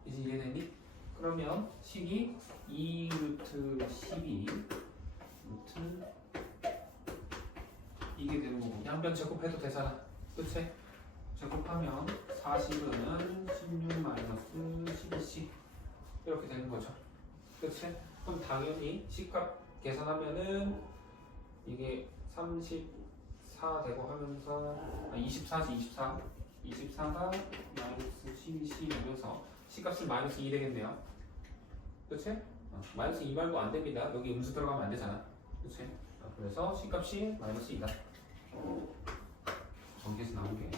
이제 이해되니? 그러면 식이 2루트 12 루트 이게 되는 거고 양변 제곱해도 되잖아. 그치? 제곱하면 40은 16 마이너스 12c 이렇게 되는 거죠. 그치? 그럼 당연히 C값 계산하면은 이게 34 되고 하면서 24지 24가 마이너스 12C이면서 C값은 마이너스 2 되겠네요. 그치? 마이너스 2 말고 안 됩니다. 여기 음수 들어가면 안 되잖아. 그치? 그래서 C값이 마이너스 2다. 전개에서 나온 게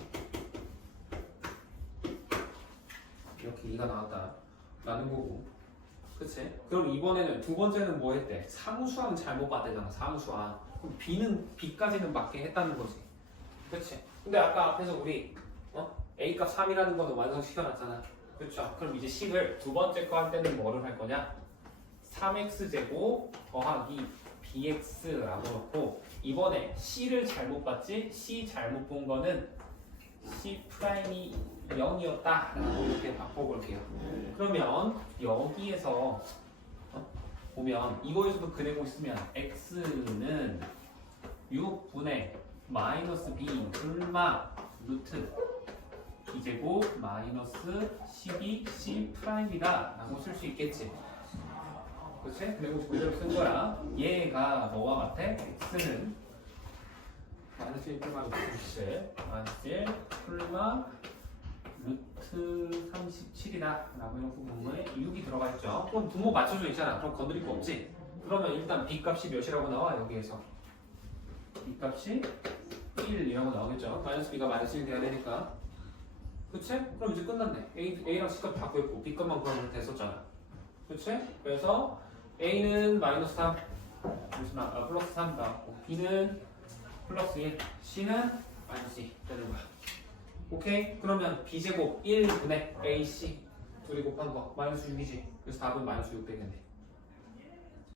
이렇게 2가 나왔다 라는 거고. 그치? 그럼 이번에는 두 번째는 뭐 했대? 사무수항 잘못 봤대잖아. 사무수항. 그럼 B까지는 맞게 했다는 거지. 그치? 근데 아까 앞에서 우리 A값 3이라는 거는 완성시켜놨잖아. 그렇죠? 그럼 이제 식을 두 번째 거 할 때는 뭐를 할 거냐? 3x제곱 더하기 bx라고 놓고 이번에 C를 잘못 봤지? C 잘못 본 거는 C 프라임이 0이었다 라고 이렇게 바꿔볼게요. 그러면 여기에서 보면 이거에서도 그리고 있으면 x는 6분의 마이너스 b 불마 루트 b제곱 마이너스 12c 프라임이다 라고 쓸 수 있겠지. 그치? 그리고 그대로 쓴 거야. 얘가 뭐와 같아? x는 마이너스 1 풀마 루트 1 마이너스 1 풀마 루트 37이다 라고 이렇게 본 거에 6이 들어가 있죠. 그럼 분모 맞춰져 있잖아. 그럼 건드릴 거 없지. 그러면 일단 b값이 몇이라고 나와? 여기에서 b값이 1이라고 나오겠죠. 마이너스 b가 마이너스 1 돼야 되니까. 그치? 그럼 이제 끝났네. A랑 C값 다 구했고 B값만 구하면 됐었잖아. 그치? 그래서 A는 마이너스 3 잠시만 플러스 3 나왔고 B는 플러스 1 C는 마이너스 2 되는 거야. 오케이? 그러면 B제곱 1분의 AC 둘이 곱한 거 마이너스 6이지. 그래서 답은 마이너스 6 되겠네.